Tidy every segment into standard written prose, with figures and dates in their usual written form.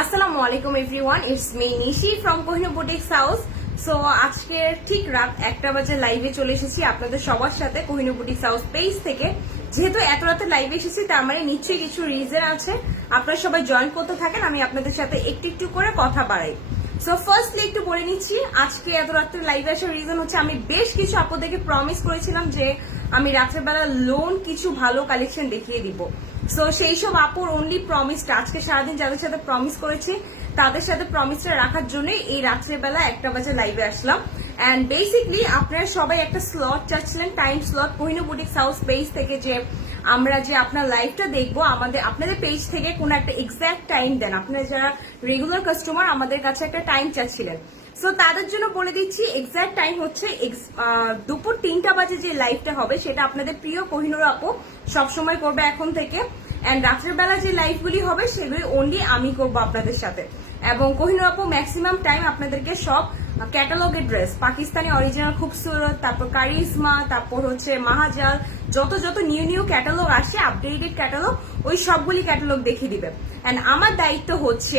আসসালামু আলাইকুম everyone, it's me Nishi from Kohinoor boutiques house. So আজকে ঠিক রাত 1টা বাজে লাইভে চলে এসেছি আপনাদের সবার সাথে কোহিনুর বুটিক্স হাউস পেজ থেকে। যেহেতু এত রাতে লাইভে এসেছি তার মানে নিশ্চয়ই কিছু রিজন আছে, আপনারা সবাই জয়েন করতে থাকেন, আমি আপনাদের সাথে একটু একটু করে কথা বাড়াই। সো ফার্স্টলি একটু বলে নিচ্ছি, আজকে এত রাত্রে লাইভে আসার রিজন হচ্ছে আমি বেশ কিছু আপনাদেরকে প্রমিস করেছিলাম যে আমি রাত্রেবেলা লোন কিছু ভালো কালেকশন দেখিয়ে দিব। সো সেই সব আপুর অনলি প্রমিসটা আজকে সারাদিন যাদের সাথে প্রমিস করেছি তাদের সাথে প্রমিসটা রাখার জন্য এই রাত্রেবেলা 1টা বাজে লাইভে আসলাম। অ্যান্ড বেসিকলি আপনারা সবাই একটা স্লট চাচ্ছিলেন, time slot Kohinoor boutiques house page থেকে, যে আমরা যে আপনার লাইভটা দেখবো আপনাদের পেজ থেকে কোনো একটা এক্সাক্ট টাইম দেন। আপনারা যারা রেগুলার কাস্টমার আমাদের কাছে একটা টাইম চাচ্ছিলেন, সো তাদের জন্য বলে দিচ্ছি এক্সাক্ট টাইম হচ্ছে দুপুর 3টা বাজে যে লাইভটা হবে সেটা আপনাদের প্রিয় কোহিনুর আপু সবসময় করবে এখন থেকে। অ্যান্ড রাত্রের বেলা যে লাইভগুলি হবে সেগুলি অনলি আমি করবো আপনাদের সাথে। এবং কোহিনুর আপু ম্যাক্সিমাম টাইম আপনাদেরকে সব ক্যাটালগের ড্রেস, পাকিস্তানি অরিজিনাল খুবসুরত, তারপর কারিজমা, তারপর হচ্ছে মাহাজাল, যত যত নিউ নিউ ক্যাটালগ আসে আপডেটেড ক্যাটালগ, ওই সবগুলি ক্যাটালগ দেখিয়ে দিবে। অ্যান্ড আমার দায়িত্ব হচ্ছে,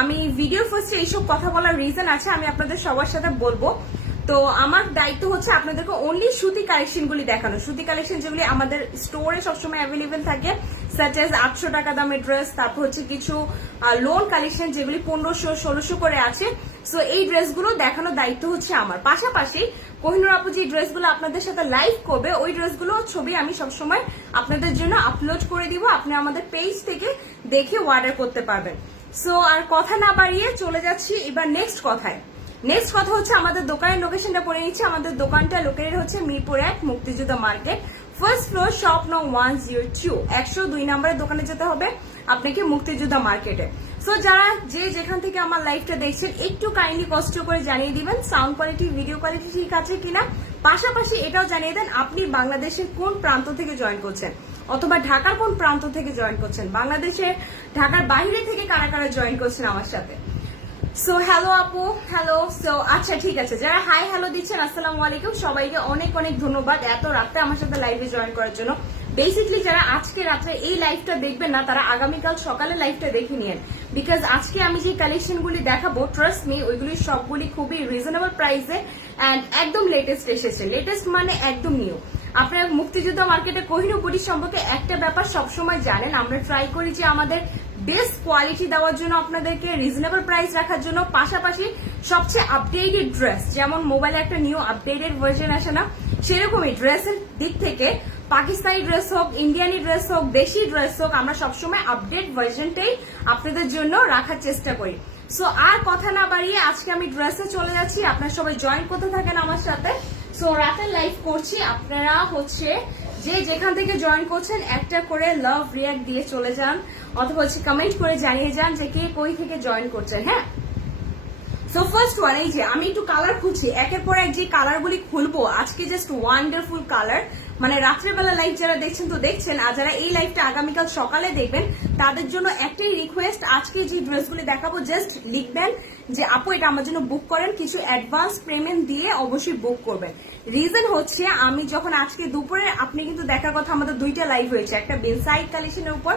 আমি ভিডিও ফার্স্টে এইসব কথা বলার রিজন আছে, আমি আপনাদের সবার সাথে বলবো। তো আমার দায়িত্ব হচ্ছে আপনাদেরকে অনলি সুতি কালেকশন গুলি দেখানো, সুতি কালেকশন যেগুলি আমাদের স্টোরে সবসময় অ্যাভেলেবেল থাকে, সাচ এজ 800 টাকা দামের ড্রেস, তারপর হচ্ছে কিছু লোন কালেকশন যেগুলি 1500-1600 করে আছে। সো এই ড্রেসগুলো দেখানোর দায়িত্ব হচ্ছে আমার। পাশাপাশি কোহিনুর আপু যে ড্রেসগুলো আপনাদের সাথে লাইভ করবে ওই ড্রেসগুলো ছবি আমি সবসময় আপনাদের জন্য আপলোড করে দিব, আপনি আমাদের পেজ থেকে দেখে অর্ডার করতে পারবেন। সো আর কথা না বাড়িয়ে চলে যাচ্ছি এবার নেক্সট কথায়। নেক্সট কথা হচ্ছে আমাদের দোকানের লোকেশনটা পড়ে নিচ্ছে। আমাদের দোকানটা লোকেটেড হচ্ছে মিরপুর 1 মুক্তিযোদ্ধা মার্কেট, ফার্স্ট ফ্লোর, শপ নং 102, 102 নম্বরের দোকানে যেতে হবে আপনাকে মুক্তিযোদ্ধা মার্কেটে। সো যারা যে যেখান থেকে আমার লাইভটা দেখছেন একটু কাইন্ডলি কষ্ট করে জানিয়ে দিবেন সাউন্ড কোয়ালিটি, ভিডিও কোয়ালিটি ঠিক আছে কিনা। পাশাপাশি এটাও জানিয়ে দেন আপনি বাংলাদেশের কোন প্রান্ত থেকে জয়েন করছেন, অথবা ঢাকার কোন প্রান্ত থেকে জয়েন করছেন, বাংলাদেশের ঢাকার বাইরে থেকে কারা কারা জয়েন করছেন আমার সাথে। সো হ্যালো আপু, হ্যালো। সো আচ্ছা ঠিক আছে, যারা হাই হ্যালো দিচ্ছেন আসসালামু আলাইকুম, সবাইকে অনেক অনেক ধন্যবাদ এত রাতে আমার সাথে লাইভে জয়েন করার জন্য। বেসিকলি যারা আজকে রাত্রে এই লাইভটা দেখবেন না তারা আগামীকাল সকালে লাইভটা দেখে নিন, বিকজ আজকে আমি যে কালেকশনগুলি দেখাবো ট্রাস্ট মি ওইগুলি সবগুলি খুবই রিজনেবল প্রাইসে অ্যান্ড একদম লেটেস্ট এসেছে। লেটেস্ট মানে একদম নিউ। আপনারা মুক্তিযোদ্ধা মার্কেটে কোহিনুর বুটিক সম্পর্কে একটা ব্যাপার সবসময় জানেন, আমরা ট্রাই করি যে আমাদের বেস্ট কোয়ালিটি দেওয়ার জন্য, আপনাদেরকে রিজনেবল প্রাইস রাখার জন্য, পাশাপাশি সবচেয়ে আপডেটেড ড্রেস, যেমন মোবাইলে একটা নিউ আপডেটেড ভার্জন আসে না, সেরকমই ড্রেসের দিক থেকে পাকিস্তানি ড্রেস হোক, ইন্ডিয়ানি ড্রেস হোক, দেশি ড্রেস হোক, আমরা সবসময় আপডেট ভার্জনটাই আপনাদের জন্য রাখার চেষ্টা করি। সো আর কথা না বাড়িয়ে আজকে আমি ড্রেসে চলে যাচ্ছি, আপনারা সবাই জয়েন করতে থাকেন আমার সাথে। সো রাতের লাইভ করছি, আপনারা হচ্ছে যে যেখান থেকে জয়েন করছেন একটা করে লাভ রিয়াক্ট দিয়ে চলে যান, অথবা হচ্ছে কমেন্ট করে জানিয়ে যান যে কে কই থেকে জয়েন করছেন। হ্যাঁ, সো ফার্স্ট ওয়ান, এই যে আমি একটু কালার খুঁজছি, একের পর এক যে কালারগুলি খুলবো আজকে, জাস্ট ওয়ান্ডারফুল কালার। মানে রাত্রেবেলা লাইভ যারা দেখছেন তো দেখছেন, আর যারা এই লাইভটা আগামীকাল সকালে দেখবেন তাদের জন্য একটাই রিকোয়েস্ট, আজকে যে ড্রেসগুলি দেখাবো জাস্ট লিখবেন যে আপু এটা আমার জন্য বুক করেন, কিছু অ্যাডভান্স পেমেন্ট দিয়ে অবশ্যই বুক করবেন। রিজন হচ্ছে আমি যখন আজকে দুপুরে, আপনি কিন্তু দেখার কথা আমাদের 2টা লাইভ হয়েছে, একটা বেনসাইড কালেকশনের উপর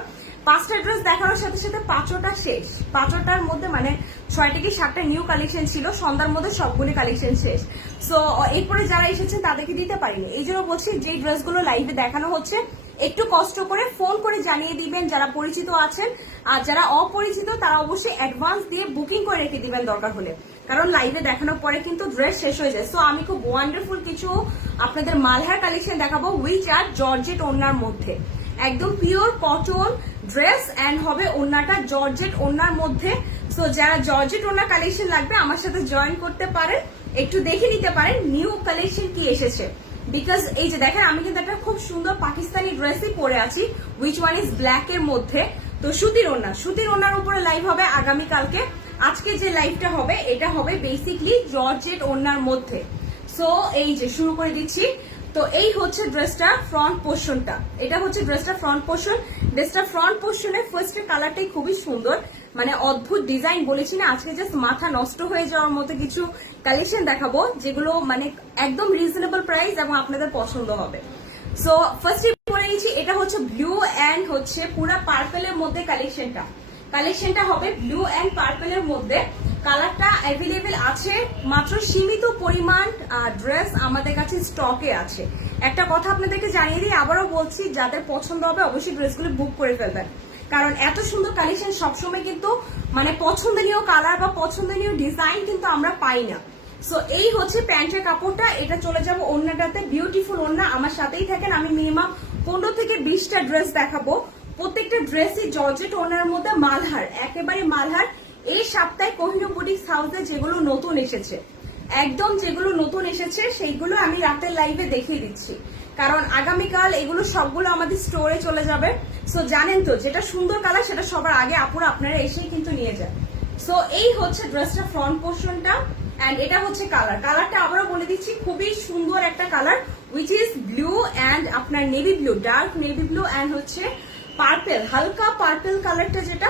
5টা ড্রেস দেখানোর সাথে সাথে 5টা শেষ, 5টার মধ্যে মানে 6টা কি 7টা নিউ কালেকশন ছিল, সন্ধ্যার মধ্যে সবগুলি কালেকশন শেষ। সো এরপরে যারা এসেছেন তাদেরকে দিতে পারিনি, এই জন্য বলছি যে ড্রেসগুলো লাইভে দেখানো হচ্ছে একটু কষ্ট করে ফোন করে জানিয়ে দিবেন যারা পরিচিত আছেন, আর যারা অপরিচিত তারা অবশ্যই অ্যাডভান্স দিয়ে বুকিং করে রেখে দিবেন দরকার হলে, কারণ লাইভে দেখানোর পরে কিন্তু ড্রেস শেষ হয়ে যায়। সো আমি খুব ওয়ান্ডারফুল কিছু আপনাদের মালহার কালেকশন দেখাবো, উইচ আর জর্জেট ওড়নার মধ্যে, একদম পিওর কটন ড্রেস অ্যান্ড হবে ওড়নাটা জর্জেট ওড়নার মধ্যে। সো যারা জর্জেট ওড়না কালেকশন লাগবে আমার সাথে জয়েন করতে পারেন, একটু দেখে নিতে পারেন নিউ কালেকশন কি এসেছে। বিকজ এই যে দেখেন আমি কিন্তু একটা খুব সুন্দর পাকিস্তানি ড্রেসই পরে আছি, উইচ ওয়ান ইজ ব্ল্যাক এর মধ্যে। তো সুতির ওড়না, সুতির ওড়নার উপরে লাইভ হবে আগামীকালকে। আজকে যে লাইভটা হবে এটা হবে বেসিকলি জর্জেট ওড়নার মধ্যে। সো এই যে শুরু করে দিচ্ছি। তো এই হচ্ছে ড্রেসটা ফ্রন্ট পোর্শনটা, এটা হচ্ছে ড্রেসটা ফ্রন্ট পোর্শন। ড্রেসটা ফ্রন্ট পোর্শনের ফার্স্টের কালারটাই খুবই সুন্দর, মানে অদ্ভুত ডিজাইন বলেছি না, আজকে জাস্ট মাথা নষ্ট হয়ে যাওয়ার মতো কিছু কালেকশন দেখাবো যেগুলো মানে একদম রিজনেবল প্রাইস এবং আপনাদের পছন্দ হবে। সো ফার্স্টে পরে নিয়েছি, এটা হচ্ছে ব্লু অ্যান্ড হচ্ছে পুরা পার্পেলের মধ্যে কালেকশনটা। কালেকশনটা হবে ব্লু অ্যান্ড পার্পেলের মধ্যে। কালারটা অ্যাভেলেবেল আছে, মাত্র সীমিত পরিমাণ ড্রেস আমাদের কাছে স্টকে আছে। একটা কথা আপনাদেরকে জানিয়ে দিই, আবারও বলছি, যাদের পছন্দ হবে অবশ্যই ড্রেসগুলো বুক করে ফেলবেন, কারণ এত সুন্দর কালেকশন সবসময় কিন্তু মানে পছন্দনীয় কালার বা পছন্দনীয় ডিজাইন কিন্তু আমরা পাই না। সো এই হচ্ছে প্যান্টের কাপড়টা, এটা চলে যাবো ওড়নাটাতে। বিউটিফুল ওড়না, আমার সাথেই থাকেন। আমি মিনিমাম 15 থেকে 20টা ড্রেস দেখাবো। প্রত্যেকটা ড্রেসই জর্জেট ওড়নার মধ্যে মালহার, একেবারে মালহার। এই সপ্তাহে কোহিনূর বুটিক্স হাউসে যেগুলো নতুন এসেছে, একদম যেগুলো নতুন এসেছে সেইগুলো আমি রাতের লাইভে দেখিয়ে দিচ্ছি, কারণ আগামীকাল এগুলো সবগুলো আমাদের স্টোরে চলে যাবে। সো জানেন তো, যেটা সুন্দর কালার সেটা সবার আগে আপুরা আপনারা এসেই কিন্তু নিয়ে যান। সো এই হচ্ছে ড্রেসটা ফ্রন্ট পোর্শনটা, এন্ড এটা হচ্ছে কালার। কালারটা আবারও বলে দিচ্ছি, খুবই সুন্দর একটা colour, which is blue and আপনার navy blue, dark navy blue and হচ্ছে পার্পেল, হালকা পার্পেল কালারটা, যেটা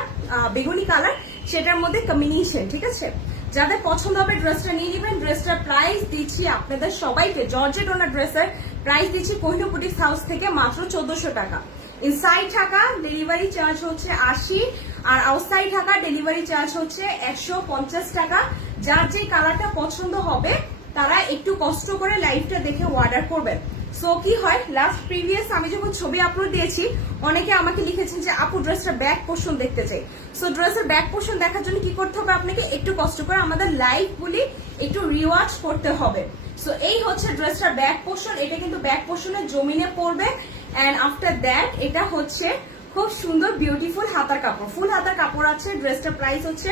বেগুনি কালার, সেটার মধ্যে কম্বিনেশন। ঠিক আছে, যাদের পছন্দ হবে ড্রেসটা নিয়ে নেবেন। ড্রেসটার প্রাইস দিচ্ছি আপনাদের সবাইকে, জর্জেট ওনা ড্রেসের প্রাইস দিচ্ছি কোহিনূর বুটিক্স হাউস থেকে মাত্র 1400 টাকা। ইনসাইড ঢাকা ডেলিভারি চার্জ হচ্ছে 80, আর আউটসাইড ঢাকা ডেলিভারি চার্জ হচ্ছে 150 টাকা। যার যে কালারটা পছন্দ হবে তারা একটু কষ্ট করে লাইভটা দেখে অর্ডার করবেন। সো কি হয়, লাস্ট প্রিভিয়াস আমি যখন ছবি আপলোড দিয়েছি, অনেকে আমাকে লিখেছেন যে আপু ড্রেসটার ব্যাক পোর্শন দেখতে চাই। সো ড্রেসের ব্যাক পোর্শন দেখার জন্য কি করতে হবে, আপনাকে একটু কষ্ট করে আমাদের লাইভগুলি একটু রিওয়াচ করতে হবে। সো এই হচ্ছে ড্রেসটার ব্যাক পোর্শন, এটা কিন্তু ব্যাক পোর্শনের জমিনে পড়বে। অ্যান্ড আফটার দ্যাট এটা হচ্ছে খুব সুন্দর বিউটিফুল হাতার কাপড়, ফুল হাতার কাপড় আছে। ড্রেসটার প্রাইস হচ্ছে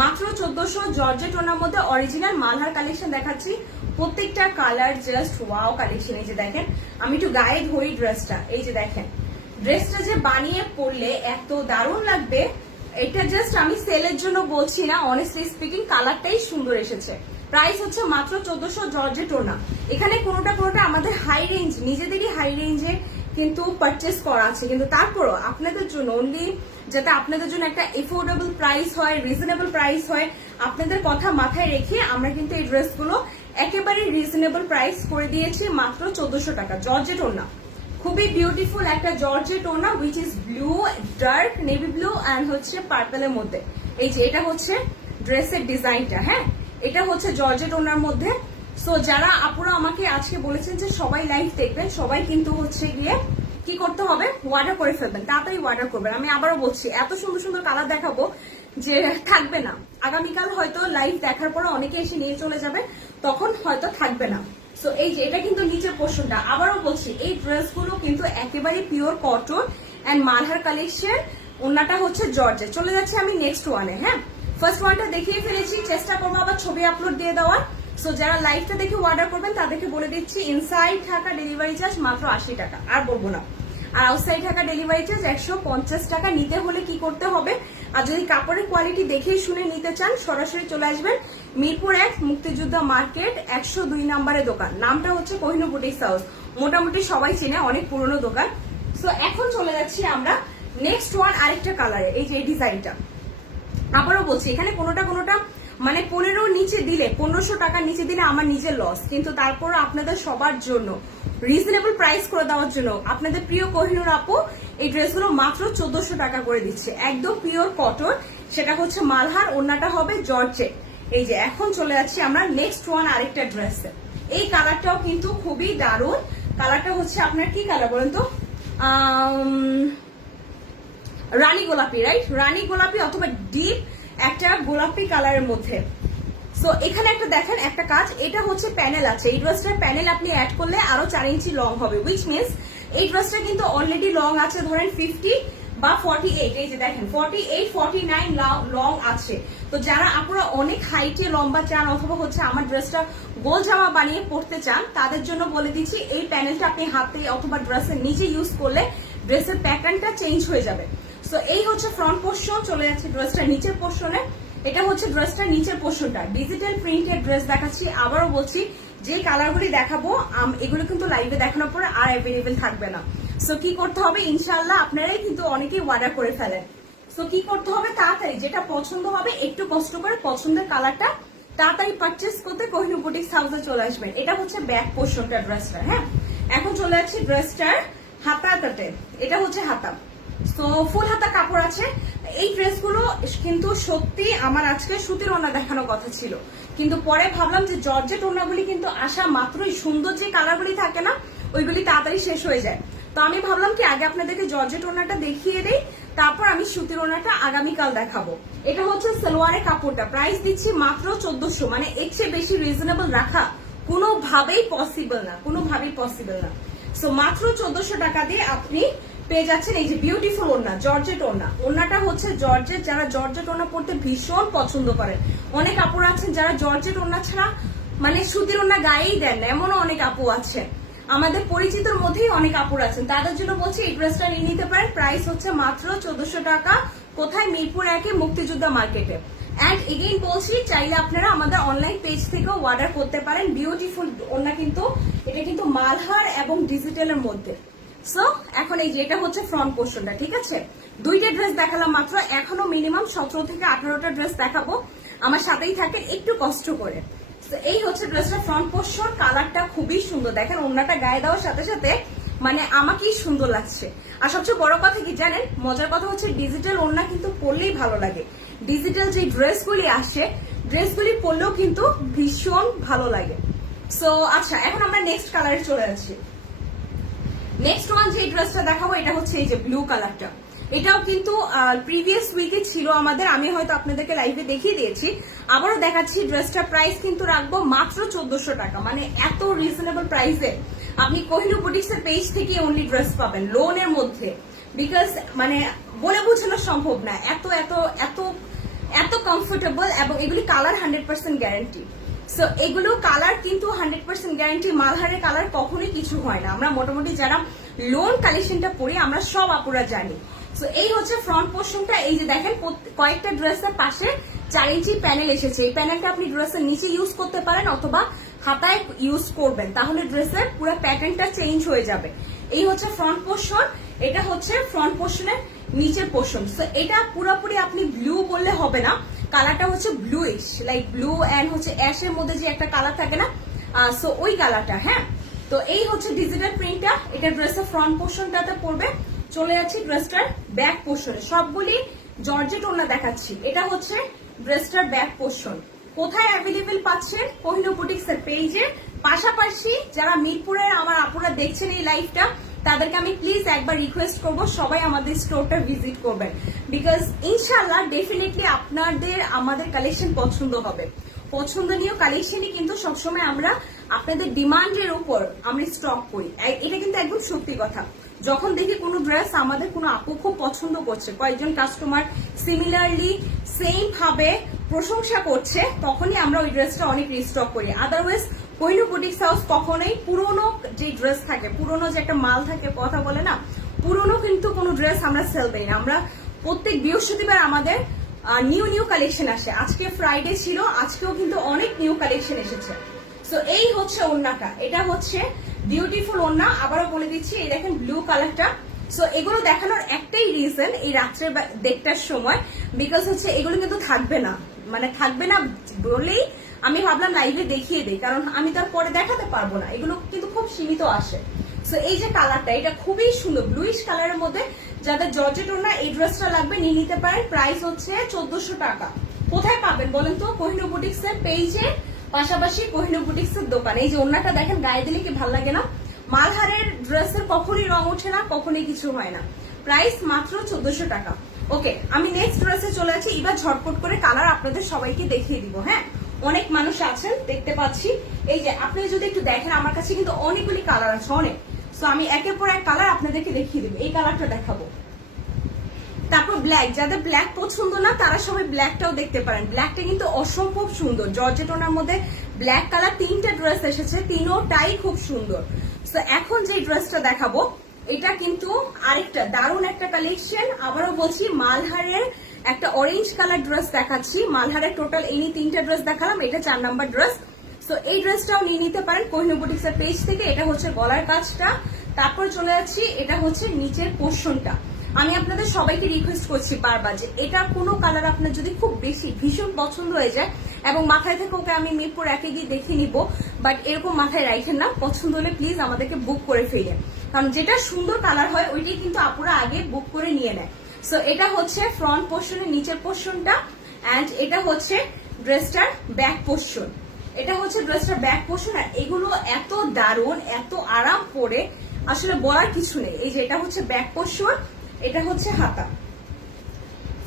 মাত্র 1400। জর্জেট ওনার মধ্যে অরিজিনাল মালহার কালেকশন দেখাচ্ছি, প্রত্যেকটা কালার জাস্ট ওয়াও কালেকশন। এই যে দেখেন, আমি একটু গায়ে ধরি ড্রেসটা, এই যে দেখেন ড্রেসটা যে বানিয়ে পরলে এত দারুণ লাগবে। এটা জাস্ট আমি সেলের জন্য বলছি না, অনেস্টলি স্পিকিং কালারটাই সুন্দর এসেছে। প্রাইস হচ্ছে মাত্র 1400। জর্জেট ওনা, এখানে কোনোটা কোনোটা আমাদের হাই রেঞ্জ, নিজেদেরই হাই রেঞ্জে কিন্তু পারচেস করা আছে, কিন্তু তারপরও আপনাদের জন্য অনলি, যাতে আপনাদের জন্য একটা এফোর্ডেবল প্রাইস হয়, রিজনেবল প্রাইস হয়, আপনাদের কথা মাথায় রেখে আমরা কিন্তু এই ড্রেসগুলো একেবারে রিজনেবল প্রাইস করে দিয়েছি মাত্র 1400 টাকা। জর্জেট ওনা, খুবই বিউটিফুল একটা জর্জেট ওনা, which is blue, dark navy blue and হচ্ছে পার্পেলের মধ্যে। এই যে এটা হচ্ছে ড্রেসের ডিজাইনটা, হ্যাঁ, এটা হচ্ছে জর্জেট ওনার মধ্যে। সো যারা আপুরা আমাকে আজকে বলেছেন যে সবাই লাইভ দেখবেন, সবাই কিন্তু হচ্ছে গিয়ে কি করতে হবে, অর্ডার করে ফেলবেন, তাড়াতাড়ি অর্ডার করবেন। আমি আবারও বলছি, এত সুন্দর সুন্দর কালার দেখাবো যে থাকবে না। আগামীকাল হয়তো লাইভ দেখার পরে অনেকে এসে নিয়ে চলে যাবে, তখন হয়তো থাকবে না। সো এই যে এটা কিন্তু নিচের পোর্শনটা, আবারও বলছি এই ড্রেসগুলো কিন্তু একেবারে pure cotton and Malhar collection. ওনাটা হচ্ছে জর্জেট। চলে যাচ্ছে আমি নেক্সট ওয়ানে। হ্যাঁ, ফার্স্ট ওয়ানটা দেখিয়ে ফেলেছি, চেষ্টা করবো আবার ছবি আপলোড দিয়ে দেওয়ার। সো যারা লাইভটা দেখে অর্ডার করবেন তাদেরকে বলে দিচ্ছি, ইনসাইড ঢাকা ডেলিভারি চার্জ মাত্র 80 টাকা, আর বলবো না। আর আউটসাইড ঢাকা ডেলিভারি চার্জ 150 টাকা। নিতে হলে কি করতে হবে, আর যদি কাপড়ের কোয়ালিটি দেখেই শুনে নিতে চান, সরাসরি চলে আসবেন মিরপুর 1 মুক্তিযোদ্ধা মার্কেট 102 নম্বরের দোকান। নামটা হচ্ছে কোহিনূর বুটিক্স হাউস, মোটামুটি সবাই চেনে, অনেক পুরনো দোকান। সো এখন চলে যাচ্ছি আমরা নেক্সট ওয়ান, আরেকটা কালারে। এই যে এই ডিজাইনটা, আবারও বলছি, এখানে কোনোটা কোনোটা মানে 15 নিচে দিলে, 1500 টাকার নিচে দিলে আমার নিজের লস, কিন্তু তারপরও আপনাদের সবার জন্য রিজনেবল প্রাইস করে দেওয়ার জন্য আপনাদের প্রিয় কোহিনূর আপু এই ড্রেসগুলো মাত্র 1400 টাকা করে দিচ্ছে, একদম পিওর কটন। সেটা হচ্ছে মালহার, ওড়নাটা হবে জর্জেট। এই যে এখন চলে যাচ্ছি আমরা নেক্সট ওয়ান, আরেকটা ড্রেসে। এই কালারটাও কিন্তু খুবই দারুণ। কালারটা হচ্ছে আপনার কি কালার বলেন তো, রানী গোলাপি, রাইট, রানী গোলাপি অথবা ডিপ একটা গোলাপি কালারের মধ্যে। সো এখানে একটা দেখেন একটা কাজ, এটা হচ্ছে প্যানেল আছে, এই ড্রেসটার প্যানেল আপনি অ্যাড করলে আরো 4 ইঞ্চি লং হবে, উইচ মিনস এই ড্রেসটা কিন্তু অলরেডি লং আছে ধরেন 50 বা 48। এই যে দেখেন 48, 49 লং আছে। তো যারা আপনারা অনেক হাইটে লম্বা চান, অথবা হচ্ছে আমার ড্রেসটা গোল জামা বানিয়ে পরতে চান, তাদের জন্য বলে দিচ্ছি এই প্যানেলটা আপনি হাতে অথবা ড্রেসের নিচে ইউজ করলে ড্রেসের প্যাটার্নটা চেঞ্জ হয়ে যাবে। সো এই হচ্ছে ফ্রন্ট পোর্শন। চলে যাচ্ছে ড্রেসটা নিচের পোর্শনে। এটা হচ্ছে ড্রেসটা নিচের পোর্শনটা, ডিজিটাল প্রিন্টেড ড্রেস দেখাচ্ছি। আবারও বলছি, যে কালারগুলি দেখাবো এগুলো কিন্তু লাইভে দেখানোর পরে আর অ্যাভেলেবেল থাকবে না। সো কি করতে হবে, ইনশাল্লাহ আপনারাই কিন্তু অনেকেই অর্ডার করে ফেলেন। সো কি করতে হবে, তাড়াতাড়ি যেটা পছন্দ হবে একটু কষ্ট করে পছন্দের কালারটা তাড়াতাড়ি পারচেস করতে কোহিনূর বুটিক্স হাউসে চলে আসবেন। এটা হচ্ছে ব্যাক পোর্শনটা ড্রেসটা। হ্যাঁ, এখন চলে যাচ্ছি ড্রেসটার হাতাটাতে। এটা হচ্ছে হাতা, সো ফুল হাতা কাপড় আছে। এই ড্রেসগুলো কিন্তু সত্যি আমার আজকে সুতির ওড়না দেখানোর কথা ছিল, কিন্তু পরে ভাবলাম যে জর্জেট ওড়নাগুলি কিন্তু আসা মাত্রই সুন্দর যে কালারগুলি থাকে না ওইগুলি তাড়াতাড়ি শেষ হয়ে যায়। তো আমি ভাবলাম কি আগে আপনাদেরকে জর্জেট ওড়নাটা দেখিয়ে দেই, তারপর আমি সুতির ওড়নাটা আগামীকাল দেখাবো। এটা হচ্ছে সালোয়ারের কাপড়টা, প্রাইস দিচ্ছি মাত্র 1400, মানে এর চেয়ে বেশি রিজনেবল রাখা কোনোভাবেই পসিবল না, কোনোভাবেই পসিবল না। সো মাত্র 1400 টাকা দিয়ে আপনি পেয়ে যাচ্ছেন এই যে বিউটিফুল ওড়না, জর্জেট ওড়না। ওড়নাটা হচ্ছে জর্জেট, যারা জর্জেট ওড়না পড়তে ভীষণ পছন্দ করেন, অনেক আপুরা আছেন যারা জর্জেট ওড়না ছাড়া মানে সুতির ওড়না গায়েই দেন না, এমনও অনেক আপু আছে, আমাদের পরিচিতর মধ্যেই অনেক আপুর আছেন। তাদের জন্য বলছি এই ড্রেসটা নিয়ে নিতে পারেন, প্রাইস হচ্ছে মাত্র 1400 টাকা। কোথায়? মিরপুর 1 মুক্তিযোদ্ধা মার্কেটে। অ্যান্ড এগেইন বলছি, চাইলে আপনারা আমাদের অনলাইন পেজ থেকেও অর্ডার করতে পারেন। বিউটিফুল ওড়না, কিন্তু এটা কিন্তু মালহার এবং ডিজিটালের মধ্যে। সো এখন এই যে এটা হচ্ছে ফ্রন্ট পোর্শনটা, ঠিক আছে? দুইটা ড্রেস দেখালাম মাত্র, এখনো মিনিমাম 17 থেকে 18টা ড্রেস দেখাবো, আমার সাথেই থাকেন একটু কষ্ট করে। এই হচ্ছে ড্রেসটা ফ্রন্ট পোর্শন, কালারটা খুবই সুন্দর, দেখেন ওড়নাটা গায়ে দেওয়ার সাথে সাথে মানে আমাকেই সুন্দর লাগছে। আর সবচেয়ে বড় কথা কি জানেন, মজার কথা হচ্ছে ডিজিটাল ওড়না কিন্তু পরলেই ভালো লাগে। ডিজিটাল যে ড্রেসগুলি আসে, ড্রেসগুলি পরলেও কিন্তু ভীষণ ভালো লাগে। সো আচ্ছা, এখন আমরা নেক্সট কালারে চলে যাচ্ছি। নেক্সট ওয়ান যে ড্রেসটা দেখাবো এটা হচ্ছে এই যে ব্লু কালারটা। এটাও কিন্তু প্রিভিয়াস উইকে ছিল আমাদের, আমি হয়তো আপনাদেরকে লাইভে দেখিয়ে দিয়েছি, আবারও দেখাচ্ছি। ড্রেসটার প্রাইস কিন্তু রাখবো মাত্র 1400 টাকা, মানে এত রিজনেবল প্রাইসে আপনি কোহিনূর বুটিক্স এর পেজ থেকে অনলি ড্রেস পাবেন লোনের মধ্যে। বিকজ মানে বলে বোঝানো সম্ভব না, এত এত এত এত কমফোর্টেবল, এবং এগুলি কালার 100% গ্যারান্টি। সো এগুলো কালার কিন্তু 100% গ্যারান্টি। মালহারের কালার কখনোই কিছু হয় না, আমরা মোটামুটি যারা লোন কালেকশনটা পড়ি আমরা সব আপুরা জানি। সো এই হচ্ছে ফ্রন্ট পোর্শনটা। এই যে দেখেন কয়েকটা ড্রেসের পাশে 4 ইঞ্চি প্যানেল এসেছে, এই প্যানেলটা আপনি ড্রেসের নিচে ইউজ করতে পারেন অথবা হাতায় ইউজ করবেন, তাহলে ড্রেসের পুরো প্যাটার্নটা চেঞ্জ হয়ে যাবে। এই হচ্ছে ফ্রন্ট পোর্শন, এটা হচ্ছে ফ্রন্ট পোর্শনের নিচের পোর্শন। সো এটা পুরোপুরি আপনি ব্লু বললে হবে না, কালারটা হচ্ছে ব্লুইশ, লাইক ব্লু অ্যান্ড হচ্ছে অ্যাশের মধ্যে যে একটা কালার থাকে না, সো ওই কালারটা। হ্যাঁ, তো এই হচ্ছে ডিজিটাল প্রিন্টটা, এটা ড্রেসের ফ্রন্ট পোর্শনটাতে পড়বে। চলে যাচ্ছি ড্রেসটার ব্যাক পোর্শনে, সবগুলি জর্জেট ওড়না দেখাচ্ছি। এটা হচ্ছে ড্রেসটার ব্যাক পোর্শন। কোথায় অ্যাভেলেবেল পাচ্ছেন? কোহিনূর বুটিক্স এর পেজে। পাশাপাশি যারা মিরপুরের আমার আপুরা দেখছেন এই লাইভটা, তাদেরকে আমি প্লিজ একবার রিকোয়েস্ট করব সবাই আমাদের স্টোরটা ভিজিট করবেন, বিকজ ইনশাআল্লাহ ডেফিনেটলি আপনাদের আমাদের কালেকশন পছন্দ হবে। পছন্দনীয় কালেকশনই কিন্তু সবসময় আমরা আপনাদের ডিমান্ডের উপর আমরা স্টক করি, এটা কিন্তু একদম সত্যি কথা। যখন দেখি কোনো ড্রেস আমাদের কোনো আপু খুব পছন্দ করছে, কয়েকজন কাস্টমার সিমিলারলি সেম ভাবে প্রশংসা করছে, তখনই আমরা ওই ড্রেসটা অনেক রিস্টক করি। আদারওয়াইজ কোহিনূর বুটিক্স হাউস কখনোই পুরোনো যে ড্রেস থাকে, পুরোনো যে একটা মাল থাকে কথা বলে না, পুরোনো কিন্তু কোনো ড্রেস আমরা সেল দেই না। আমরা প্রত্যেক বৃহস্পতিবার আমাদের নিউ নিউ কালেকশন আসে। আজকে ফ্রাইডে ছিল, আজকেও কিন্তু অনেক নিউ কালেকশন এসেছে। সো এই হচ্ছে ওড়নাটা, এটা হচ্ছে বিউটিফুল ওড়না। আবারও বলে দিচ্ছি, এই দেখেন ব্লু কালারটা। সো এগুলো দেখানোর একটাই রিজন, এই রাত্রে দেড়টার সময়, বিকজ হচ্ছে এগুলো কিন্তু থাকবে না, মানে থাকবে না বলেই আমি ভাবলাম লাইভে দেখিয়ে দিই, কারণ আমি তার পরে দেখাতে পারবো না, এগুলো কিন্তু খুব সীমিত আসে। সো এই যে কালারটা, এটা খুবই সুন্দর ব্লুইশ কালারের মধ্যে। যাদের জর্জেট ওড়না এই ড্রেসটা লাগবে নিয়ে নিতে পারেন, প্রাইস হচ্ছে 1400 টাকা। কোথায় পাবেন বলেন তো? কোহিনূর বুটিক্স এর পেজে, পাশাপাশি কোহিনূর বুটিক্স এর দোকান। এই যে ওড়নাটা দেখেন, গায়ে দিলে কি ভালো লাগে না? মালহারের ড্রেসের কখনই রং ওঠে না, কখনই কিছু হয় না। প্রাইস মাত্র 1400 টাকা। ওকে, আমি নেক্সট ড্রেসে চলে আছি। এবার ঝটপট করে কালার আপনাদের সবাইকে দেখিয়ে দিব। হ্যাঁ, অনেক মানুষ আছেন দেখতে পাচ্ছি। এই যে আপনি যদি একটু দেখেন, আমার কাছে কিন্তু অনেকগুলি কালার আছে, অনেক। সো আমি একের পর এক কালার আপনাদেরকে দেখিয়ে দিব। এই কালারটা দেখাবো, তারপর ব্ল্যাক। যাদের ব্ল্যাক পছন্দ না তারা সবাই ব্ল্যাকটাও দেখতে পারেন। ব্ল্যাকটা কিন্তু অসম্ভব সুন্দর, জর্জেট ওনার মধ্যে ব্ল্যাক কালার। 3টা ড্রেস এসেছে, তিনোটাই খুব সুন্দর। সো এখন যে ড্রেসটা দেখাবো এটা কিন্তু আরেকটা দারুণ একটা কালেকশন। আবারও বলছি, মালহারের একটা অরেঞ্জ কালার ড্রেস দেখাচ্ছি। মালহারের টোটাল এই 3টা ড্রেস দেখালাম, এটা 4 নাম্বার ড্রেস। সো এই ড্রেসটাও নিয়ে নিতে পারেন কোহিনূর বুটিক্স এর পেজ থেকে। এটা হচ্ছে গলার কাজটা, তারপর চলে যাচ্ছি এটা হচ্ছে নিচের পোর্শনটা। আমি আপনাদের সবাইকে রিকোয়েস্ট করছি বারবার যে এটা কোনো কালার আপনার যদি খুব বেশি ভীষণ পছন্দ হয়ে যায় এবং মাথায় থেকে ওকে আমি মিরপুর 1 গিয়ে দেখে নিব, বাট এরকম মাথায় রাখেন না। পছন্দ হলে প্লিজ আমাদেরকে বুক করে ফেলেন, কারণ যেটা সুন্দর কালার হয় ওইটাই কিন্তু আপুরা আগে বুক করে নিয়ে নেয়। সো এটা হচ্ছে ফ্রন্ট পোর্শনের নিচের পোর্শনটা, অ্যান্ড এটা হচ্ছে ড্রেসটার ব্যাক পোর্শন। এটা হচ্ছে ড্রেসটার ব্যাক পোর্শন। আর এগুলো এত দারুণ, এত আরাম পরে, আসলে বলার কিছু নেই। এই যে এটা হচ্ছে ব্যাক পোর্শন, এটা হচ্ছে হাতা।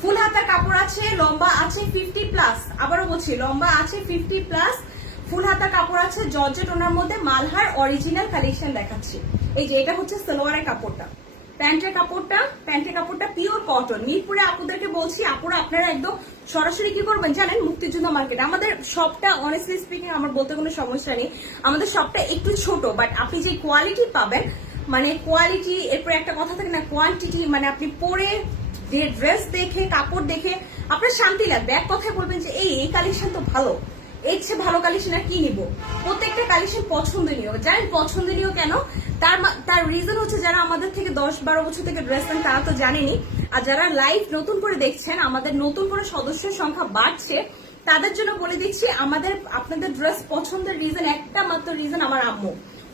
ফুল হাতার কাপড় আছে, লম্বা আছে 50+। আবারও বলছি, লম্বা আছে 50+। ফুল হাতার কাপড় আছে জর্জেট ওনার মধ্যে, মালহার অরিজিনাল কালেকশন দেখাচ্ছি। এই যে এটা হচ্ছে সালোয়ারের কাপড়টা, প্যান্টের কাপড়টা পিওর কটন। মিরপুরে আপুদেরকে বলছি, আপুরা আপনারা একদম সরাসরি কি করবেন জানেন, মুক্তিযুদ্ধ মার্কেট। আমাদের শপটা অনেস্টলি স্পিকিং আমার বলতে কোনো সমস্যা নেই, আমাদের শপটা একটু ছোট, বাট আপনি যে কোয়ালিটি পাবেন, মানে কোয়ালিটি, এরপরে একটা কথা থাকে না কোয়ান্টিটি, মানে আপনি পরে ড্রেস দেখে কাপড় দেখে আপনার শান্তি লাগবে। এক কথায় বলবেন যে এই কালেকশন তো ভালো, এর চেয়ে ভালো কালেকশন আর কি নিব। প্রত্যেকটা কালেকশন পছন্দনীয়। জানেন পছন্দনীয় কেন? তার রিজন হচ্ছে যারা আমাদের থেকে 10-12 বছর থেকে ড্রেস নেন তারা তো জানেনি, আর যারা লাইভ নতুন করে দেখছেন, আমাদের নতুন করে সদস্যের সংখ্যা বাড়ছে, তাদের জন্য বলে দিচ্ছি, আপনাদের ড্রেস পছন্দের রিজন একটা মাত্র রিজন আমার আম্মু।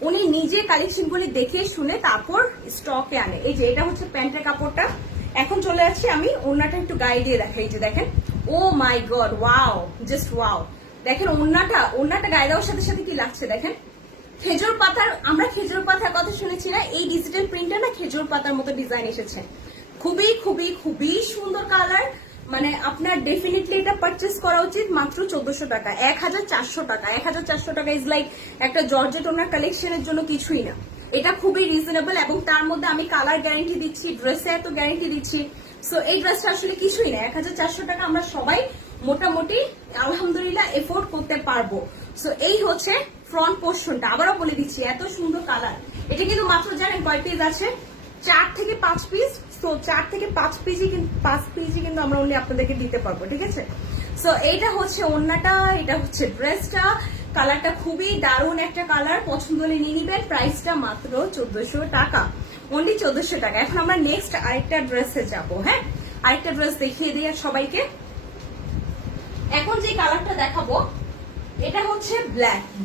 উনি নিজে কালেকশনগুলি দেখে শুনে তারপর স্টকে আনে। এই যে এটা হচ্ছে প্যান্টের কাপড়টা। এখন চলে যাচ্ছি আমি ওড়নাটা একটু গায়ে দিয়ে দেখাই। এই যে দেখেন, ও মাই গড, ওয়াও, জাস্ট ওয়াও। দেখেন ওড়নাটা গায়ে দেওয়ার সাথে সাথে কি লাগছে দেখেন। খেজুর পাতার, আমরা খেজুর পাতার কথা শুনেছি না, এই ডিজিটাল প্রিন্টটা না খেজুর পাতার মতো ডিজাইন এসেছে। খুবই খুবই খুবই সুন্দর কালার। মানে আপনার ডেফিনেটলি এটা পারচেস করা উচিত মাত্র 1400 টাকা, 1400 টাকা। 1400 টাকা ইজ লাইক একটা জর্জেট ওনার কালেকশনের জন্য কিছুই না। এটা খুবই রিজনেবল, এবং তার মধ্যে আমি কালার গ্যারান্টি দিচ্ছি, ড্রেসে এত গ্যারান্টি দিচ্ছি। সো এই ড্রেসটা আসলে কিছুই না। 1400 টাকা আমরা সবাই মোটামুটি আলহামদুলিল্লাহ এফোর্ড করতে পারবো। সো এই হচ্ছে ফ্রন্ট পোর্শনটা। আবারও বলে দিচ্ছি, এত সুন্দর কালার। এটা কিন্তু মাত্র জানেন কয় পিস আছে? 4 থেকে 5 পিস। সো 4 থেকে 5 পিসই কিন্তু আমরা অনলি আপনাদেরকে দিতে পারবো, ঠিক আছে? সো এইটা হচ্ছে ওড়নাটা, এটা হচ্ছে ড্রেসটা। কালারটা খুবই দারুণ একটা কালার, পছন্দ হলে নিয়ে নিবেন। প্রাইসটা মাত্র 1400 টাকা, অনলি 1400 টাকা। এখন আমরা নেক্সট আরেকটা ড্রেসে যাব। হ্যাঁ, আরেকটা ড্রেস দেখিয়ে দিই আর সবাইকে। এখন যে কালারটা দেখাবো এটা হচ্ছে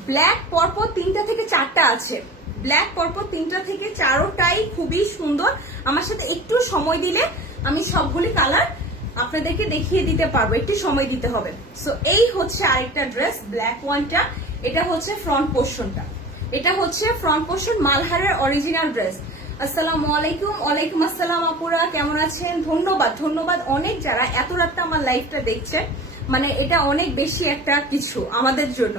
ব্ল্যাক পরপর 3টা থেকে 4টা আছে। ব্ল্যাক পরপর 3টা থেকে 4টাই খুবই সুন্দর। আমার সাথে একটু সময় দিলে আমি সবগুলি কালার আপনাদেরকে দেখিয়ে দিতে পারবো, একটু সময় দিতে হবে। সো এই হচ্ছে আরেকটা ড্রেস, ব্ল্যাক ওয়ানটা। এটা হচ্ছে ফ্রন্ট পোর্শনটা, এটা হচ্ছে ফ্রন্ট পোর্শন, মালহারের অরিজিনাল ড্রেস। আসসালামু আলাইকুম। ওয়ালাইকুম আসসালাম আপুরা, কেমন আছেন? ধন্যবাদ অনেক যারা এত রাতটা আমার লাইভটা দেখছেন, মানে এটা অনেক বেশি একটা কিছু আমাদের জন্য।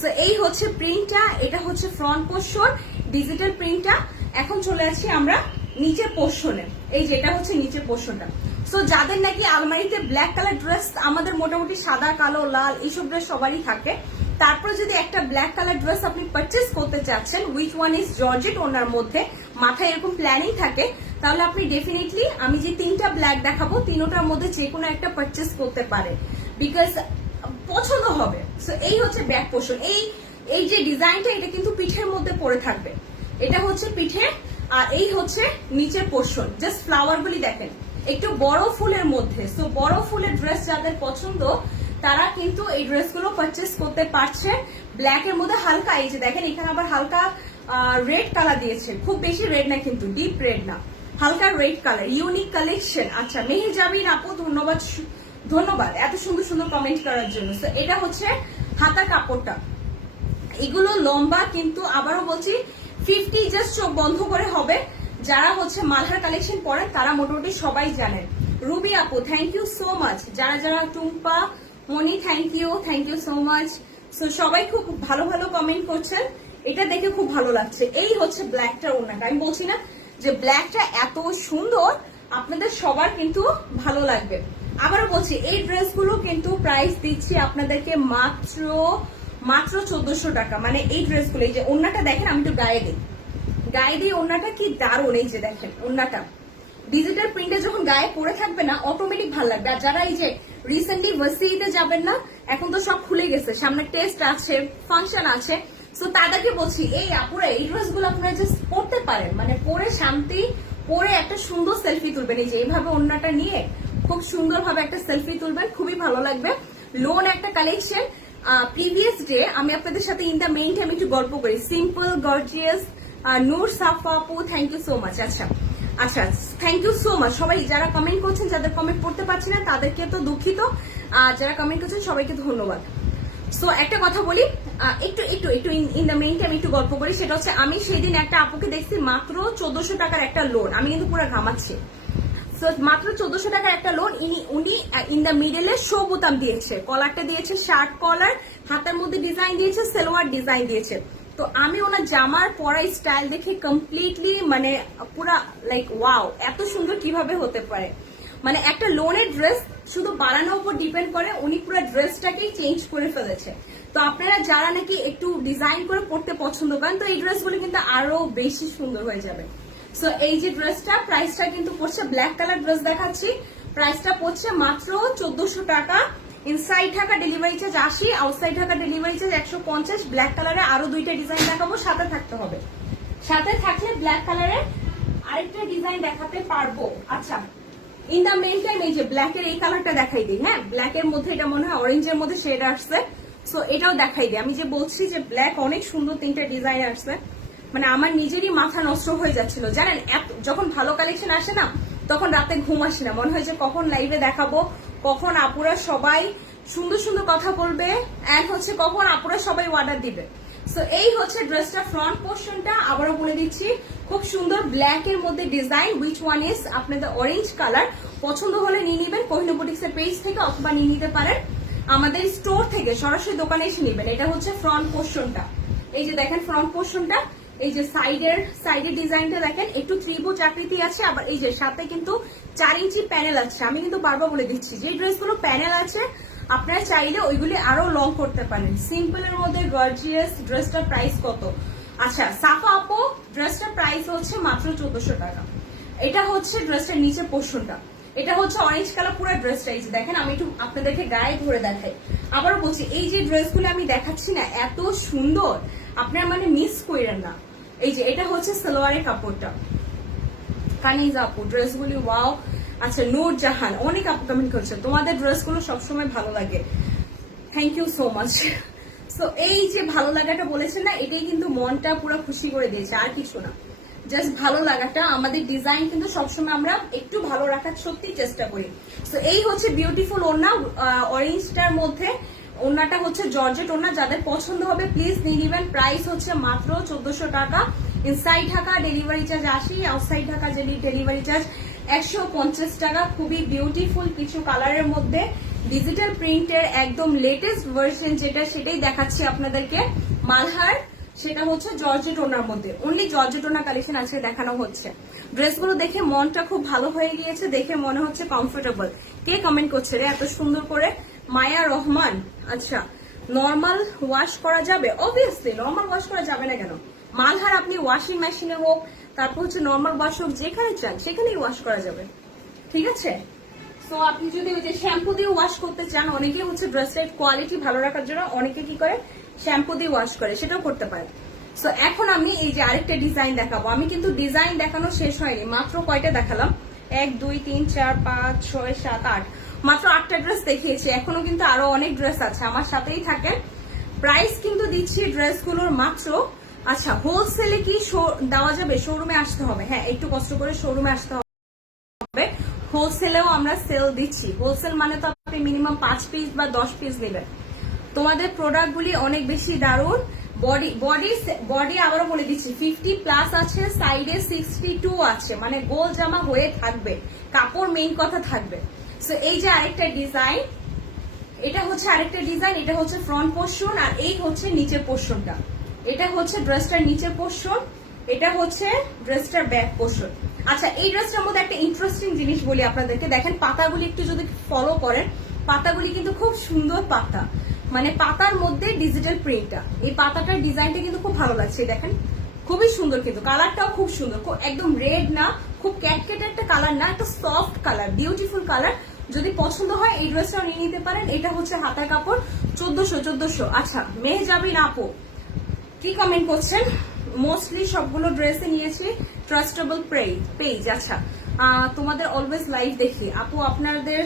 সো এই হচ্ছে প্রিন্টটা, এটা হচ্ছে ফ্রন্ট পোর্শন ডিজিটাল প্রিন্টটা। এখন চলে আসছি আমরা নিচের পোর্শনে। এই যে এটা হচ্ছে নিচের পোর্শনটা। সো যাদের নাকি আলমারিতে ব্ল্যাক কালার ড্রেস, আমাদের মোটামুটি সাদা কালো লাল এইসব ড্রেস সবারই থাকে, তারপরে যদি একটা ব্ল্যাক কালার ড্রেস আপনি পারচেস করতে চাচ্ছেন, উইচ ওয়ান ইজ জর্জেট ওনার মধ্যে, মাথায় এরকম প্ল্যানিং থাকে, তাহলে আপনি ডেফিনেটলি আমি যে 3টা ব্ল্যাক দেখাবো 3টার মধ্যে যে কোনো একটা পারচেস করতে পারেন, বিকজ পছন্দ হবে। সো এই হচ্ছে ব্যাক পোর্শন। এই যে ডিজাইনটা, এটা কিন্তু পিঠের মধ্যে পরে থাকবে। এটা হচ্ছে পিঠে, আর এই হচ্ছে নিচের পোর্শন। জাস্ট ফ্লাওয়ার গুলি দেখেন, একটু বড় ফুলের মধ্যে। সো বড় ফুলের ড্রেস যাদের পছন্দ তারা কিন্তু এই ড্রেসগুলো পারচেস করতে পারছে। ব্ল্যাক এর মধ্যে হালকা, এই যে দেখেন এখানে আবার হালকা রেড কালার দিয়েছে, খুব বেশি রেড না কিন্তু, ডিপ রেড না, হালকা রেড কালার, ইউনিক কালেকশন। আচ্ছা, মেহেজাবিন আপু ধন্যবাদ এত সুন্দর সুন্দর কমেন্ট করার জন্য। তো এটা হচ্ছে হাতা কাপড়টা, এগুলো লম্বা কিন্তু আবারও বলছি 50, জাস্ট চোখ বন্ধ করে হবে। যারা হচ্ছে মালহার কালেকশন পরেন তারা মোটামুটি সবাই জানেন। রুবি আপু থ্যাংক ইউ সো মাচ, যারা Tumpa Moni thank you so much. So সবাই খুব ভালো ভালো কমেন্ট করছেন, এটা দেখে খুব ভালো লাগছে। এই হচ্ছে ব্ল্যাকটা ওনাটা, আমি বলছি না যে ব্ল্যাকটা এত সুন্দর, আপনাদের সবার কিন্তু ভালো লাগবে। আবারও বলছি এই ড্রেসগুলো কিন্তু প্রাইস দিচ্ছি আপনাদেরকে মাত্র 1400 টাকা। মানে এই ড্রেসগুলো, এই যে ওড়নাটা দেখেন, আমি তো গায়ে দিই ওড়নাটা কি দারুণ। এই যে দেখেন ওড়নাটা ডিজিটাল প্রিন্টে যখন গায়ে পরে থাকবে না, অটোমেটিক ভালো লাগবে। আর যারা এই যে রিসেন্টলি ভার্সিটিতে যাবেন না, এখন তো সব খুলে গেছে, সামনে টেস্ট আছে, ফাংশন আছে, সো তাদেরকে বলছি এই আপুরা এই ড্রেসগুলো আপনারা জাস্ট পরতে পারেন, মানে পরে শান্তি, পরে একটা সুন্দর সেলফি তুলবেন। এই যে এইভাবে ওড়নাটা নিয়ে খুব সুন্দরভাবে একটা সেলফি তুলবেন, খুবই ভালো লাগবে। লোন একটা কালেকশন। প্রিভিয়াস ডে আমি আপনাদের সাথে ইন দ্য মেইন টাইম একটু গল্প করি, সিম্পল গর্জিয়াস নূর সাফা আপু, থ্যাংক ইউ সো মাচ। আচ্ছা আচ্ছা, থ্যাংক ইউ সো মাচ সবাই যারা কমেন্ট করছেন। যাদের কমেন্ট পড়তে পারছি না তাদেরকে তো দুঃখিত, আর যারা কমেন্ট করছেন সবাইকে ধন্যবাদ। সো একটা কথা বলি, একটু একটু একটু ইন দ্য মেইন টাইম একটু গল্প করি। সেটা হচ্ছে আমি সেদিন একটা আপুকে দেখছি মাত্র 1400 টাকার একটা লোন, আমি কিন্তু পুরো ঘামাচ্ছি। সো মাত্র 1400 টাকার একটা লোন, উনি ইন দ্য মিডলে শো বোতাম দিয়েছে, কলারটা দিয়েছে শার্ট কলার, হাতের মধ্যে ডিজাইন দিয়েছে, সালোয়ার ডিজাইন দিয়েছে। তো আমি ওনার জামার পরা স্টাইল দেখে কমপ্লিটলি মানে পুরা লাইক ওয়াও, এত সুন্দর কিভাবে হতে পারে। মানে একটা লোনের ড্রেস শুধু বানানোর উপর ডিপেন্ড করে, উনি পুরো ড্রেসটাকেই চেঞ্জ করে ফেলেছে। তো আপনারা যারা নাকি একটু ডিজাইন করে পড়তে পছন্দ করেন, তো এই ড্রেসগুলো কিন্তু আরো বেশি সুন্দর হয়ে যাবে। সো এই যে ড্রেসটা, প্রাইসটা কিন্তু পড়ছে, ব্ল্যাক কালার ড্রেস দেখাচ্ছি, প্রাইসটা পড়ছে মাত্র 1400 টাকা। Inside Dhaka delivery charge 80, outside Dhaka delivery charge 150। Black কালারে আরো দুইটা ডিজাইন দেখাবো, সাথে থাকতে হবে, সাথে থাকলে ব্ল্যাক কালারে আরেকটা ডিজাইন দেখাতে পারবো। আচ্ছা, ইন দ্য মেইন টাইম এই যে ব্ল্যাকের এই কালারটা দেখাই দিই। হ্যাঁ, ব্ল্যাকের মধ্যে এটা মনে হয় অরেঞ্জের মধ্যে শেড আসছে, সো এটাও দেখাই দিই। আমি যে বলছি যে ব্ল্যাক অনেক সুন্দর তিনটা ডিজাইন আসছে, মানে আমার নিজেরই মাথা নষ্ট হয়ে যাচ্ছিল জানেন। যখন ভালো কালেকশন আসে না, তখন রাতে ঘুম আসে না, মনে হয় যে কখন লাইভে দেখাবো, কখন আপুরা সবাই সুন্দর সুন্দর কথা বলবে, এন্ড হচ্ছে কখন আপুরা সবাই অর্ডার দিবে। সো এই হচ্ছে ড্রেসটা ফ্রন্ট পোর্শনটা, আবারও বলে দিচ্ছি, খুব সুন্দর ব্ল্যাক এর মধ্যে ডিজাইন, উইচ ওয়ান ইজ আপনাদের অরেঞ্জ কালার। পছন্দ হলে নিয়ে নিবেন কোহিনূর বুটিক্স এর পেজ থেকে, অথবা নিয়ে নিতে পারেন আমাদের স্টোর থেকে, সরাসরি দোকানে এসে নিবেন। এটা হচ্ছে ফ্রন্ট পোর্শনটা, এই যে দেখেন ফ্রন্ট পোর্শনটা, এই যে সাইডের ডিজাইনটা দেখেন, একটু ত্রিভুজ আকৃতি আছে, আবার এই যে সাথে কিন্তু 4 ইঞ্চি প্যানেল আছে। আমি কিন্তু বারবার বলে দিচ্ছি যে ড্রেসগুলো প্যানেল আছে, আপনারা চাইলে ওইগুলি আরো লং করতে পারেন। সিম্পল এর মধ্যে গর্জিয়াস ড্রেসটার প্রাইস কত? আচ্ছা, সাফা আপু ড্রেসটার প্রাইস হচ্ছে মাত্র 1400 টাকা। এটা হচ্ছে ড্রেসটার নিচে পোর্শনটা, এটা হচ্ছে অরেঞ্জ কালার পুরো ড্রেসটা। এই যে দেখেন, আমি একটু আপনাদেরকে গায়ে ধরে দেখাই। আবারও বলছি, এই যে ড্রেসগুলো আমি দেখাচ্ছি না, এত সুন্দর, আপনারা মানে মিস করেন না। এই যে এটা হচ্ছে সালোয়ারের কাপড়টা, কানিজ আপু ড্রেসগুলি ওয়াও। আচ্ছা, নূর জাহান, অনেক আপু কমেন্ট করছে, তোমাদের ড্রেসগুলো সবসময় ভালো লাগে, thank you so much. So এই যে ভালো লাগাটা বলেছেন না, এটাই কিন্তু মনটা পুরো খুশি করে দিয়েছে, আর কিছু না, জাস্ট ভালো লাগাটা। আমাদের ডিজাইন কিন্তু সবসময় আমরা একটু ভালো রাখার সত্যি চেষ্টা করি। সো এই হচ্ছে বিউটিফুল ওড়না, অরেঞ্জটার মধ্যে ওড়নাটা হচ্ছে জর্জেট ওড়না। যাদের পছন্দ হবে প্লিজ নিয়ে নিবেন। প্রাইস হচ্ছে মাত্র 1400 টাকা। Inside Dhaka delivery charge 80, outside Dhaka delivery charge 150 টাকা। খুবই বিউটিফুল কিছু কালারের মধ্যে ডিজিটাল প্রিন্টের একদম লেটেস্ট ভার্সন যেটা, সেটাই দেখাচ্ছি আপনাদেরকে। মালহার, সেটা হচ্ছে জর্জেট ওনার মধ্যে, অনলি জর্জেট ওনা কালেকশন আজকে দেখানো হচ্ছে। ড্রেসগুলো দেখে মনটা খুব ভালো হয়ে গিয়েছে, দেখে মনে হচ্ছে কমফোর্টেবল। কে কমেন্ট করছে রে এত সুন্দর করে? মায়া রহমান। আচ্ছা, নর্মাল ওয়াশ করা যাবে? অবভিয়াসলি নর্মাল ওয়াশ করা যাবে না কেন? মালহার আপনি ওয়াশিং মেশিনে হোক, তারপর হচ্ছে নর্মাল ওয়াশ হোক, যেখানে চান সেখানেই ওয়াশ করা যাবে, ঠিক আছে? সো আপনি যদি ওই যে শ্যাম্পু দিয়ে ওয়াশ করতে চান, অনেকে হচ্ছে ড্রেসের কোয়ালিটি ভালো রাখার জন্য অনেকে কি করে, শ্যাম্পু দিয়ে ওয়াশ করে, সেটাও করতে পারেন। সো এখন আমি এই যে আরেকটা ডিজাইন দেখাবো। আমি কিন্তু ডিজাইন দেখানো শেষ হয়নি, মাত্র কয়টা দেখালাম? 1 2 3 4 5 6 7 8, মাত্র 8টা ড্রেস দেখিয়েছি। এখনো কিন্তু আরো অনেক ড্রেস আছে, আমার সাথেই থাকেন। প্রাইস কিন্তু দিচ্ছি ড্রেসগুলোর মাত্র, আচ্ছা হোলসেলে কি দেওয়া যাবে? শোরুমে আসতে হবে, হ্যাঁ একটু কষ্ট করে শোরুমে আসতে হবে। হোলসেলেও আমরা সেল দিচ্ছি। হোলসেল মানে তো আপনি মিনিমাম 5 পিস বা 10 পিস নেবেন। তোমাদের প্রোডাক্টগুলি অনেক বেশি দারুণ। বডি আবারও বলে দিচ্ছি 50 প্লাস আছে, সাইডে 62 আছে, মানে গোল জামা হয়ে থাকবে, কাপড় মেইন কথা থাকবে। সো এই যে আরেকটা ডিজাইন, এটা হচ্ছে আরেকটা ডিজাইন, এটা হচ্ছে ফ্রন্ট পোর্শন, আর এই হচ্ছে নিচের পোর্শনটা। এটা হচ্ছে ড্রেসটার নিচের পোর্শন, এটা হচ্ছে ড্রেসটার ব্যাক পোর্শন। আচ্ছা, এই ড্রেসটার মধ্যে একটা ইন্টারেস্টিং জিনিস বলি আপনাদেরকে, দেখেন পাতাগুলি একটু যদি ফলো করেন, পাতাগুলি কিন্তু খুব সুন্দর পাতা, মানে পাতার মধ্যে ডিজিটাল প্রিন্টটা, এই পাতাটার ডিজাইনটা কিন্তু খুব ভালো লাগছে। দেখেন খুবই সুন্দর, কিন্তু কালারটাও খুব সুন্দর, একদম রেড না, খুব ক্যাটকেটে একটা কালার না, একটা সফট কালার, বিউটিফুল কালার। যদি পছন্দ হয় এই ড্রেসটাও নিয়ে নিতে পারেন। এটা হচ্ছে হাতার কাপড়, 1400। আচ্ছা, মেহজাবিন আপু কি কমেন্ট করছেন? মোস্টলি সবগুলো ড্রেসে নিয়েছি ট্রাস্টেবল পেজ। আচ্ছা, তোমাদের অলওয়েজ লাইভ দেখি আপু, আপনাদের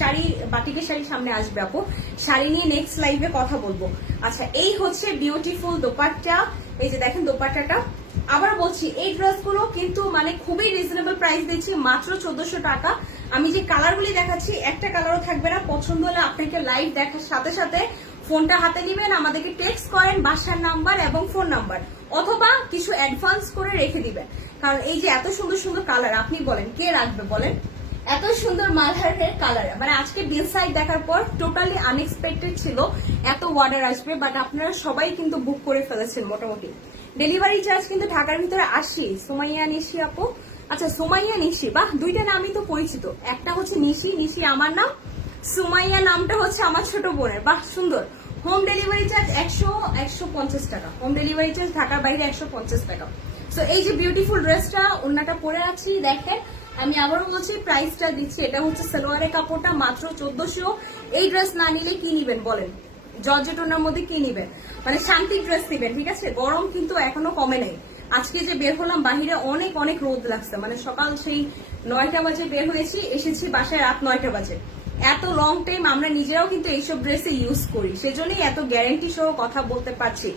শাড়ি বাটিকের শাড়ি সামনে আসবে আপু, শাড়ি নিয়ে নেক্সট লাইভে কথা বলবো। আচ্ছা, এই হচ্ছে বিউটিফুল দোপাট্টা, এই যে দেখেন দোপাট্টাটা আবার বলছি এই ড্রেসগুলো কিন্তু মানে খুবই রিজনেবল প্রাইস দিচ্ছি, মাত্র 1400 টাকা। আমি যে কালারগুলি দেখাচ্ছি একটা কালারও থাকবে না, পছন্দ হলে আপনাকে লাইভ দেখার সাথে সাথে ফোনটা হাতে নেবেন, আমাদেরকে টেক্সট করেন বাসার নাম্বার এবং ফোন নাম্বার, অথবা কিছু অ্যাডভান্স করে রেখে দিবেন। কারণ এই যে এত সুন্দর সুন্দর কালার, আপনি বলেন কে রাখবে বলেন? এত সুন্দর মালহারের কালার, মানে আজকে বিল সাইড দেখার পর টোটালি আনএক্সপেক্টেড ছিল এত অর্ডার আসবে, বাট আপনারা সবাই কিন্তু বুক করে ফেলেছেন মোটামুটি। ডেলিভারি চার্জ কিন্তু ঢাকার ভিতরে 80। সুমাইয়া নিশি আপু, আচ্ছা সুমাইয়া নিশি, বাহ দুইটা নামই তো পরিচিত, একটা হচ্ছে নিশি, নিশি আমার নাম, সুমাইয়া নামটা হচ্ছে আমার ছোট বোনের, বাহ সুন্দর। হোম ডেলিভারি চার্জ 150 টাকা, হোম ডেলিভারি চার্জ ঢাকার বাইরে 150 টাকা। সো এই যে বিউটিফুল ড্রেসটা ওন্নাটা পরে আছি দেখেন, আমি আবারও বলছি প্রাইসটা দিচ্ছি, এটা হচ্ছে সালোয়ারের কাপড়টা মাত্র 1400। এই ড্রেস না নিলে কি নিবেন বলেন? জর্জেট ওনার মধ্যে কি নিবেন? মানে শান্তির ড্রেস নিবেন, ঠিক আছে? গরম কিন্তু এখনো কমে নেই। আজকে যে বের হলাম বাহিরে অনেক অনেক রোদ লাগছে, মানে সকাল সেই 9টা বাজে বের হয়েছি, এসেছি বাসায় রাত 9টা বাজে। এত লং টাইম আমরা নিজেরাও কিন্তু এইসব ড্রেসে ইউজ করি, সেজন্যই এত গ্যারান্টি সহ কথা বলতে পারছি।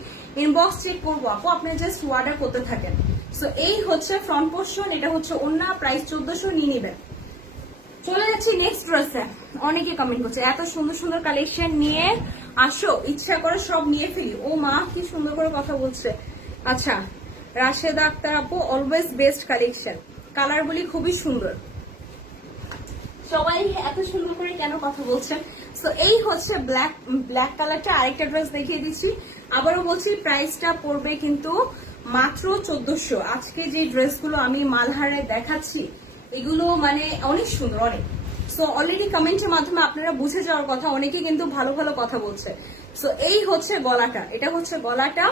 ইনবক্স চেক করবো আপু, আপনি জাস্ট অর্ডার করতে থাকেন। সো এই হচ্ছে ফ্রন্ট পোর্শন, এটা হচ্ছে ওন্না, প্রাইস 1400, নিয়ে নিবেন। চলে যাচ্ছি নেক্সট ড্রেসে। অনেকে কমেন্ট করছে এত সুন্দর সুন্দর কালেকশন নিয়ে আসো, ইচ্ছা করে সব নিয়ে ফেলি। ও মা কি সুন্দর করে কথা বলছে। আচ্ছা রাশেদা আক্তার আপু, অলওয়েজ বেস্ট কালেকশন, কালারগুলি খুবই সুন্দর। সবাই এত সুন্দর করে কেন কথা বলছেন? সো এই হচ্ছে ব্ল্যাক কালারটা, আরেকটা ড্রেস দেখিয়ে দিচ্ছি। আবারও বলছি প্রাইসটা পড়বে কিন্তু মাত্র 1400। আজকে যে ড্রেসগুলো আমি মালহারে দেখাচ্ছি এগুলো মানে অনেক সুন্দর, অনেক। সো অলরেডি কমেন্টের মাধ্যমে আপনারা বুঝে যাওয়ার কথা, অনেকে কিন্তু ভালো ভালো কথা বলছে। সো এই হচ্ছে গলাটা, এটা হচ্ছে গলাটা,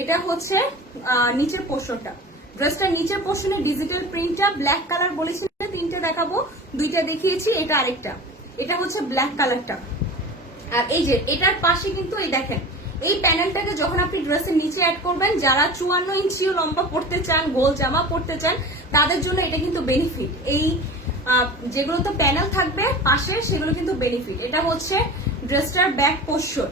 এটা হচ্ছে নিচের পোর্শনটা। ড্রেসটার নিচের পোর্শনে ডিজিটাল প্রিন্টটা ব্ল্যাক কালার বলেছি, তিনটে দেখাবো, দুইটা দেখিয়েছি, এটা আরেকটা, এটা হচ্ছে ব্ল্যাক কালারটা। আর এই যে এটার পাশে কিন্তু এই দেখেন এই প্যানেলটাকে যখন আপনি ড্রেসের নিচে অ্যাড করবেন, যারা 54 ইঞ্চিও লম্বা পড়তে চান, গোল জামা পড়তে চান, তাদের জন্য এটা কিন্তু বেনিফিট। এই যেগুলো তো প্যানেল থাকবে পাশে সেগুলো কিন্তু বেনিফিট। এটা হচ্ছে ড্রেসটার ব্যাক পোর্শন,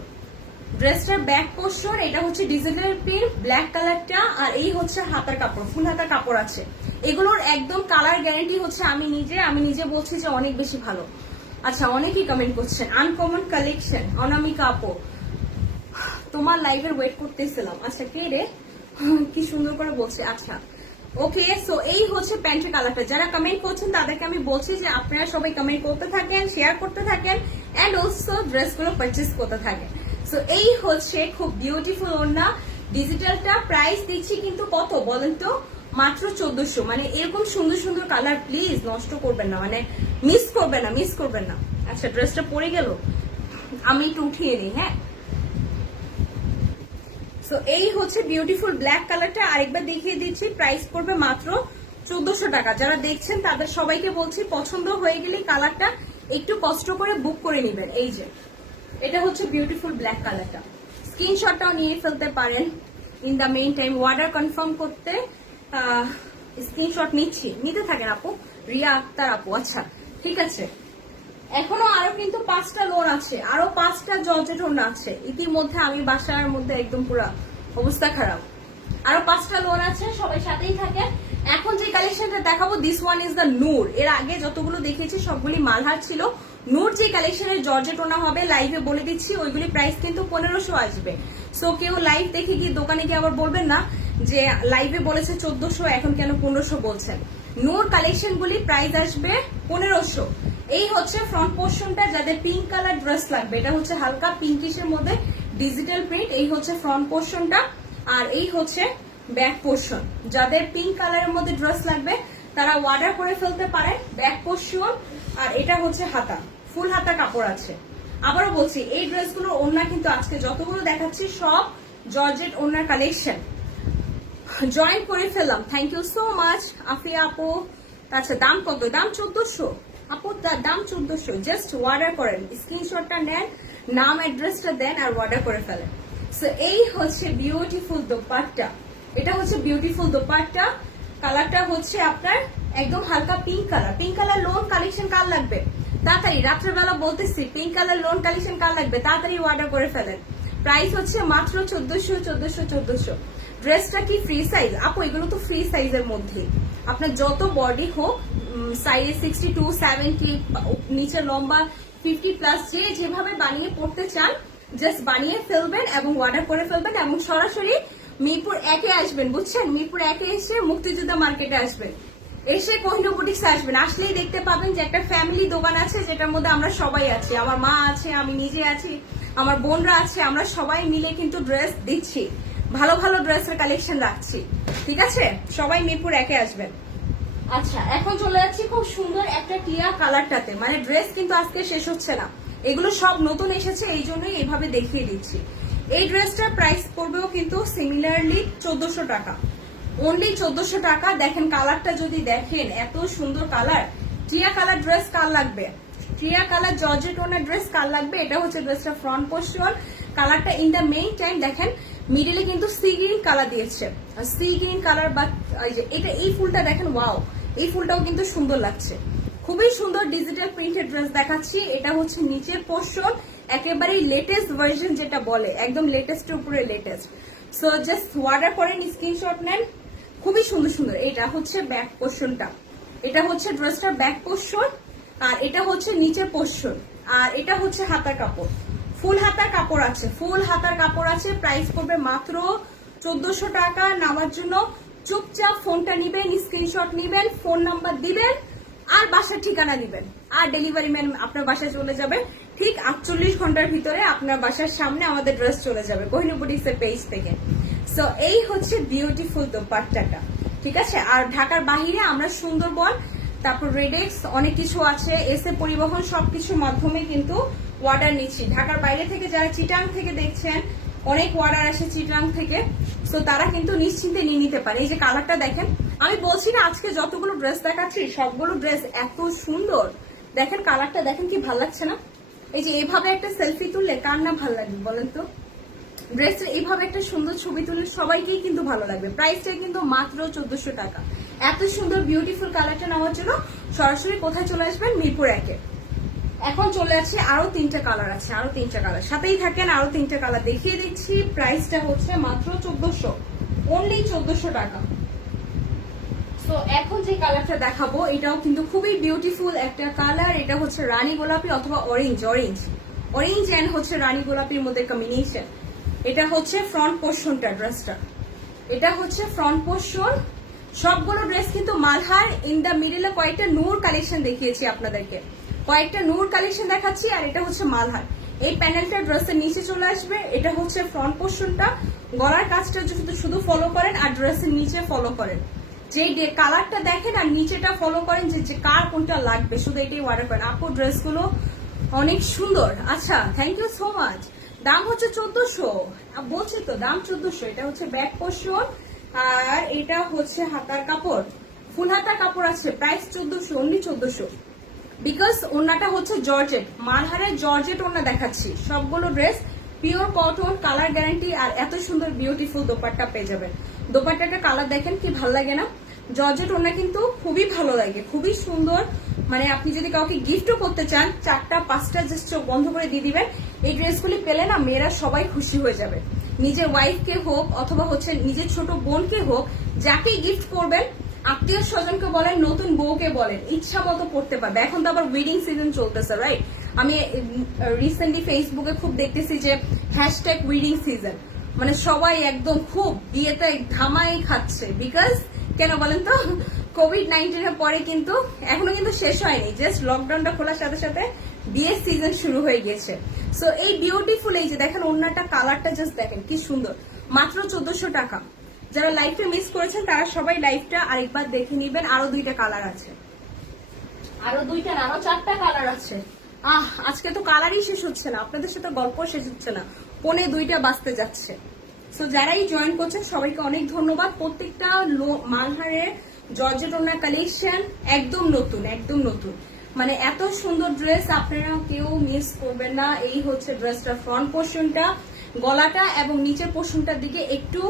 ড্রেসটার ব্যাক পোর্শন, এটা হচ্ছে ডিজিটাল প্রিন্ট ব্ল্যাক কালারটা, আর এই হচ্ছে হাতার কাপড়, ফুল হাতা কাপড় আছে। এগুলোর একদম কালার গ্যারান্টি হচ্ছে আমি নিজে বলছি যে অনেক বেশি ভালো। আচ্ছা অনেকেই কমেন্ট করছেন আনকমন কালেকশন, অনামিকা আপু তোমার লাইভের ওয়েট করতেছিলাম। আচ্ছা কে রে, কি সুন্দর করে বলছে। আচ্ছা ওকে, সো এই হচ্ছে প্যান্টের কালারটা। যারা কমেন্ট করছেন তাদেরকে আমি বলছি যে আপনারা সবাই কমেন্ট করতে থাকেন, শেয়ার করতে থাকেন, এন্ড অলসো ড্রেসগুলো পারচেস করতে থাকেন। সো এই হচ্ছে খুব বিউটিফুল ওড়না, ডিজিটালটা প্রাইস দিচ্ছি কিন্তু কত বলেন তো? মাত্র 1400। মানে এরকম সুন্দর সুন্দর কালার প্লিজ নষ্ট করবেন না, মানে মিস করবেন না। আচ্ছা ড্রেসটা পরে গেল, আমি একটু উঠিয়ে নিই। হ্যাঁ সো এই হচ্ছে বিউটিফুল ব্ল্যাক কালারটা, আরেকবার দেখিয়ে দিচ্ছি, প্রাইস পড়বে মাত্র 1400 টাকা। যারা দেখছেন তাদের সবাইকে বলছি পছন্দ হয়ে গেলে কালারটা একটু কষ্ট করে বুক করে নেবেন। এই যে এটা হচ্ছে বিউটিফুল ব্ল্যাক কালারটা, স্ক্রিনশটটাও নিয়ে ফেলতে পারেন। In the main time order confirm করতে স্ক্রিনশট নিতে থাকেন আপু। রিয়া আক্তার আপু, আচ্ছা ঠিক আছে। এখনো আরো কিন্তু 5টা লোন আছে, আরো 5টা জর্জেট ওড়না আছে। ইতিমধ্যে আমি বাসার মধ্যে একদম পুরো অবস্থা খারাপ, আরো 5টা লোন আছে, সবাই সাথেই থাকে। এখন যে কালেকশনটা দেখাবো দিস ওয়ান ইজ দ্য নূর। এর আগে যতগুলো দেখিয়েছি সবগুলি মালহার ছিল। নূর যে কালেকশনের জর্জেট ওড়না হবে লাইভে বলে দিচ্ছি, ওইগুলি প্রাইস কিন্তু 1500 আসবে। সো কেউ লাইভ দেখে গিয়ে দোকানে গিয়ে আবার বলবেন না যে লাইভে বলেছে 1400, এখন কেন 1500 বলছেন। নূর কালেকশন গুলি প্রাইস আসবে 1500। এই হচ্ছে ফ্রন্ট পোর্শনটা, যাদের পিঙ্ক কালার ড্রেস লাগবে, এটা হচ্ছে হালকা পিঙ্কিশের মধ্যে ডিজিটাল প্রিন্ট। এই হচ্ছে ফ্রন্ট পোর্শনটা, আর এই হচ্ছে ব্যাক পোর্শন। যাদের পিঙ্ক কালারের মধ্যে ড্রেস লাগবে তারা অর্ডার করে ফেলতে পারেন। ব্যাক পোর্শন, আর এটা হচ্ছে হাতা, ফুল হাতা কাপড় আছে। আবারও বলছি এই ড্রেসগুলোর ওড়না কিন্তু আজকে যতগুলো দেখাচ্ছি সব জর্জেট ওড়নার কালেকশন। জয়েন করে ফেললাম, thank you so much Afia আপু। আচ্ছা দাম কত? দাম 1400 আপু, দাম 1400। জাস্ট অর্ডার করেন, স্ক্রিনশটটা নেন, নাম অ্যাড্রেসটা দেন আর অর্ডার করে ফেলেন। সো এই হচ্ছে বিউটিফুল দোপাট্টা, এটা হচ্ছে বিউটিফুল দোপাট্টা। কালারটা হচ্ছে আপনার একদম হালকা pink colour. Pink colour lawn collection কার লাগবে তাড়াতাড়ি, রাত্রেবেলা বলতেছি পিঙ্ক কালার লোন কালেকশন কার লাগবে তাড়াতাড়ি অর্ডার করে ফেলেন। প্রাইস হচ্ছে মাত্র 1400। ড্রেসটা কি ফ্রি সাইজ? আপু এগুলো তো ফ্রি সাইজের মধ্যে, আপনার যত বডি হোক, সাইজ 62, 70, নিচে লম্বা 50+, যে যেভাবে বানিয়ে পড়তে চান জাস্ট বানিয়ে ফেলবেন এবং অর্ডার করে ফেলবেন এবং সরাসরি মিরপুর 1-এ আসবেন, বুঝছেন? মিরপুর 1-এ এসে মুক্তিযোদ্ধা মার্কেটে আসবেন, এসে কোহিনূর বুটিক্সে আসবেন। আসলেই দেখতে পাবেন যে একটা ফ্যামিলি দোকান আছে যেটার মধ্যে আমরা সবাই আছি, আমার মা আছে, আমি নিজে আছি, আমার বোনরা আছে, আমরা সবাই মিলে কিন্তু ড্রেস দিচ্ছি, ভালো ভালো ড্রেসের কালেকশন রাখছি, ঠিক আছে? সবাই মিরপুর 1-এ আসবেন। আচ্ছা, এখন চলে যাচ্ছি খুব সুন্দর একটা টিয়া কালারটাতে। মানে ড্রেস কিন্তু আজকে শেষ হচ্ছে না, এগুলো সব নতুন এসেছে, এই জন্যই এভাবে দেখিয়ে দিচ্ছি। এই ড্রেসটার প্রাইস পড়বেও কিন্তু সিমিলারলি 1400 টাকা, অনলি 1400 টাকা। দেখেন কালারটা যদি দেখেন, এত সুন্দর কালার। টিয়া কালার ড্রেস কার লাগবে? টিয়া কালার জর্জেট ওনার ড্রেস কার লাগবে? এটা হচ্ছে ড্রেসটা ফ্রন্ট পোর্শন। কালারটা ইন দ্য মেইন টাইম দেখেন মিডিলে কিন্তু সি গ্রিন কালার দিয়েছে, সি গ্রিন কালার। বা এটা এই ফুলটা দেখেন, ওয়াও, এই ফুলটাও কিন্তু সুন্দর লাগছে, খুবই সুন্দর ডিজিটাল প্রিন্টেড ড্রেস দেখাচ্ছি। এটা হচ্ছে নিচের পোর্শন, একেবারে লেটেস্ট ভার্সন যেটা বলে, একদম লেটেস্টের উপরে লেটেস্ট। সো জাস্ট অর্ডার করেন, স্ক্রিনশট নেন, খুবই সুন্দর সুন্দর। এটা হচ্ছে ব্যাক পোর্শনটা, এটা হচ্ছে ড্রেসটার ব্যাক পোর্শন, আর এটা হচ্ছে নিচের পোর্শন, আর এটা হচ্ছে হাতার কাপড়। ফুল হাতার কাপড় আছে, ফুল হাতার কাপড় আছে। প্রাইস পড়বে মাত্র 1400 টাকা। নেওয়ার জন্য চুপচাপ ফোনটা নিবেন, স্ক্রিনশট নিবেন, ফোন নাম্বার দিবেন আর বাসার ঠিকানা দিবেন, আর ডেলিভারি ম্যান আপনার বাসায় চলে যাবে। ঠিক 48 ঘন্টার ভিতরে আপনার বাসার সামনে আমাদের ড্রেস চলে যাবে কোহিনূর বুটিক্সের পেজ থেকে। সো এই হচ্ছে বিউটিফুল দোপাট্টাটা, ঠিক আছে? আর ঢাকার বাহিরে আমরা সুন্দরবন, তারপর রেডেক্স, অনেক কিছু আছে, এসে পরিবহন, সবকিছুর মাধ্যমে কিন্তু অর্ডার নিচ্ছি। ঢাকার বাইরে থেকে যারা চিটাং থেকে দেখছেন, অনেক অর্ডার আসে চিটাং থেকে, সো তারা কিন্তু নিশ্চিন্তে নিয়ে নিতে পারে। এই যে কালারটা দেখেন, আমি বলছি না আজকে যতগুলো ড্রেস দেখাচ্ছি সবগুলো ড্রেস এত সুন্দর। দেখেন কালারটা দেখেন, কি ভাল লাগছে না? এই যে এইভাবে একটা সেলফি তুললে কার না ভাল লাগবে বলেন তো? ড্রেসের এইভাবে একটা সুন্দর ছবি তুললে সবাইকেই কিন্তু ভালো লাগবে। প্রাইসটা কিন্তু মাত্র 1400 টাকা। এত সুন্দর বিউটিফুল কালারটা নেওয়ার জন্য সরাসরি কোথায় চলে আসবেন? মিরপুর 1-এ। এখন চলে আসছে, আরো 3টা কালার আছে, আরো 3টা কালার, সাথেই থাকেন, আরো 3টা কালার দেখিয়ে দিচ্ছি। প্রাইসটা হচ্ছে মাত্র 1400, অনলি 1400 টাকা। তো এখন যে কালারটা দেখাবো এটাও কিন্তু খুবই বিউটিফুল একটা কালার। এটা হচ্ছে রানী গোলাপি অথবা অরেঞ্জ, অরেঞ্জ অরেঞ্জ এন্ড হচ্ছে রানী গোলাপির মধ্যে কম্বিনেশন। এটা হচ্ছে ফ্রন্ট পোর্শনটা ড্রেসটা, এটা হচ্ছে ফ্রন্ট পোর্শন। সবগুলো ড্রেস কিন্তু মালহার। ইন দা মিডিলে কয়েকটা নূর কালেকশন দেখিয়েছি আপনাদেরকে, কয়েকটা নূর কালেকশন দেখাচ্ছি, আর এটা হচ্ছে মালহার। এই প্যানেলটা ড্রেসের নিচে চলে আসবে। এটা হচ্ছে ফ্রন্ট পোর্শনটা, গলার কাজটা শুধু ফলো করেন আর ড্রেসের নিচে ফলো করেন, যে কালারটা দেখেন আর নিচেটা ফলো করেন, যে কার কোনটা লাগবে, শুধু এটাই অর্ডার করেন। আপু ড্রেসগুলো অনেক সুন্দর। আচ্ছা, থ্যাংক ইউ সো মাচ। দাম হচ্ছে 1400, বলছি তো দাম 1400। এটা হচ্ছে ব্যাক পোর্শন, আর এটা হচ্ছে হাতার কাপড়, ফুল হাতার কাপড় আছে। Price 1400, only 1400। বিকজ ওনাটা হচ্ছে জর্জেট, মালহারের জর্জেট ওনা দেখাচ্ছি। সবগুলো dress pure cotton, colour guarantee, আর এত সুন্দর বিউটিফুল দোপাট্টা পেয়ে যাবেন। দোপাট্টাটা কালার দেখেন কি ভালো লাগে না? জর্জেট ওনা কিন্তু খুবই ভালো লাগে, খুবই সুন্দর। মানে আপনি যদি কাউকে গিফটও করতে চান, 4টা 5টা জাস্ট চোখ বন্ধ করে দিয়ে দিবেন। এই ড্রেসগুলি পেলে না মেয়েরা সবাই খুশি হয়ে যাবে। নিজের ওয়াইফকে হোক অথবা হচ্ছে নিজের ছোট বোনকে হোক, যাকেই গিফট করবেন, আত্মীয় স্বজনকে বলেন, নতুন বউকে বলেন, ইচ্ছা মতো পড়তে পারবে। এখন তো আবার ওয়েডিং সিজন চলতেছে, রাইট? আমি রিসেন্টলি ফেসবুকে খুব দেখতেছি যে হ্যাশট্যাগ ওয়েডিং সিজন, মানে সবাই একদম খুব বিয়েতে ধামাই খাচ্ছে। বিকজ কেন বলেন তো? কোভিড-19 এর পরে কিন্তু এখনো কিন্তু শেষ হয়নি, জাস্ট লকডাউনটা খোলার সাথে সাথে বিয়ের সিজন শুরু হয়ে গিয়েছে। সো এই বিউটিফুল, এই যে দেখেন ওন্নাটা, কালারটা জাস্ট দেখেন কি সুন্দর। মাত্র 1400 টাকা। যারা লাইফটা মিস করেছেন তারা সবাই লাইফটা আরেকবার দেখে নিবেন। আরো 2টা কালার আছে, আরো 2টা না, আরো 4টা কালার আছে। আজকে তো কালারই শেষ হচ্ছে না, আপনাদের সাথে গল্প শেষ হচ্ছে না, 1:45 বাজতে যাচ্ছে। সো যারাই জয়েন করছেন সবাইকে অনেক ধন্যবাদ। প্রত্যেকটা মালহারের জর্জেট ওনার কালেকশন একদম নতুন, একদম নতুন। মানে এত সুন্দর ড্রেস আপনারা কেউ মিস করবেন না। এই হচ্ছে ড্রেসটার ফ্রন্ট পোর্শনটা, গলাটা এবং নিচের পোর্শনটার দিকে একটু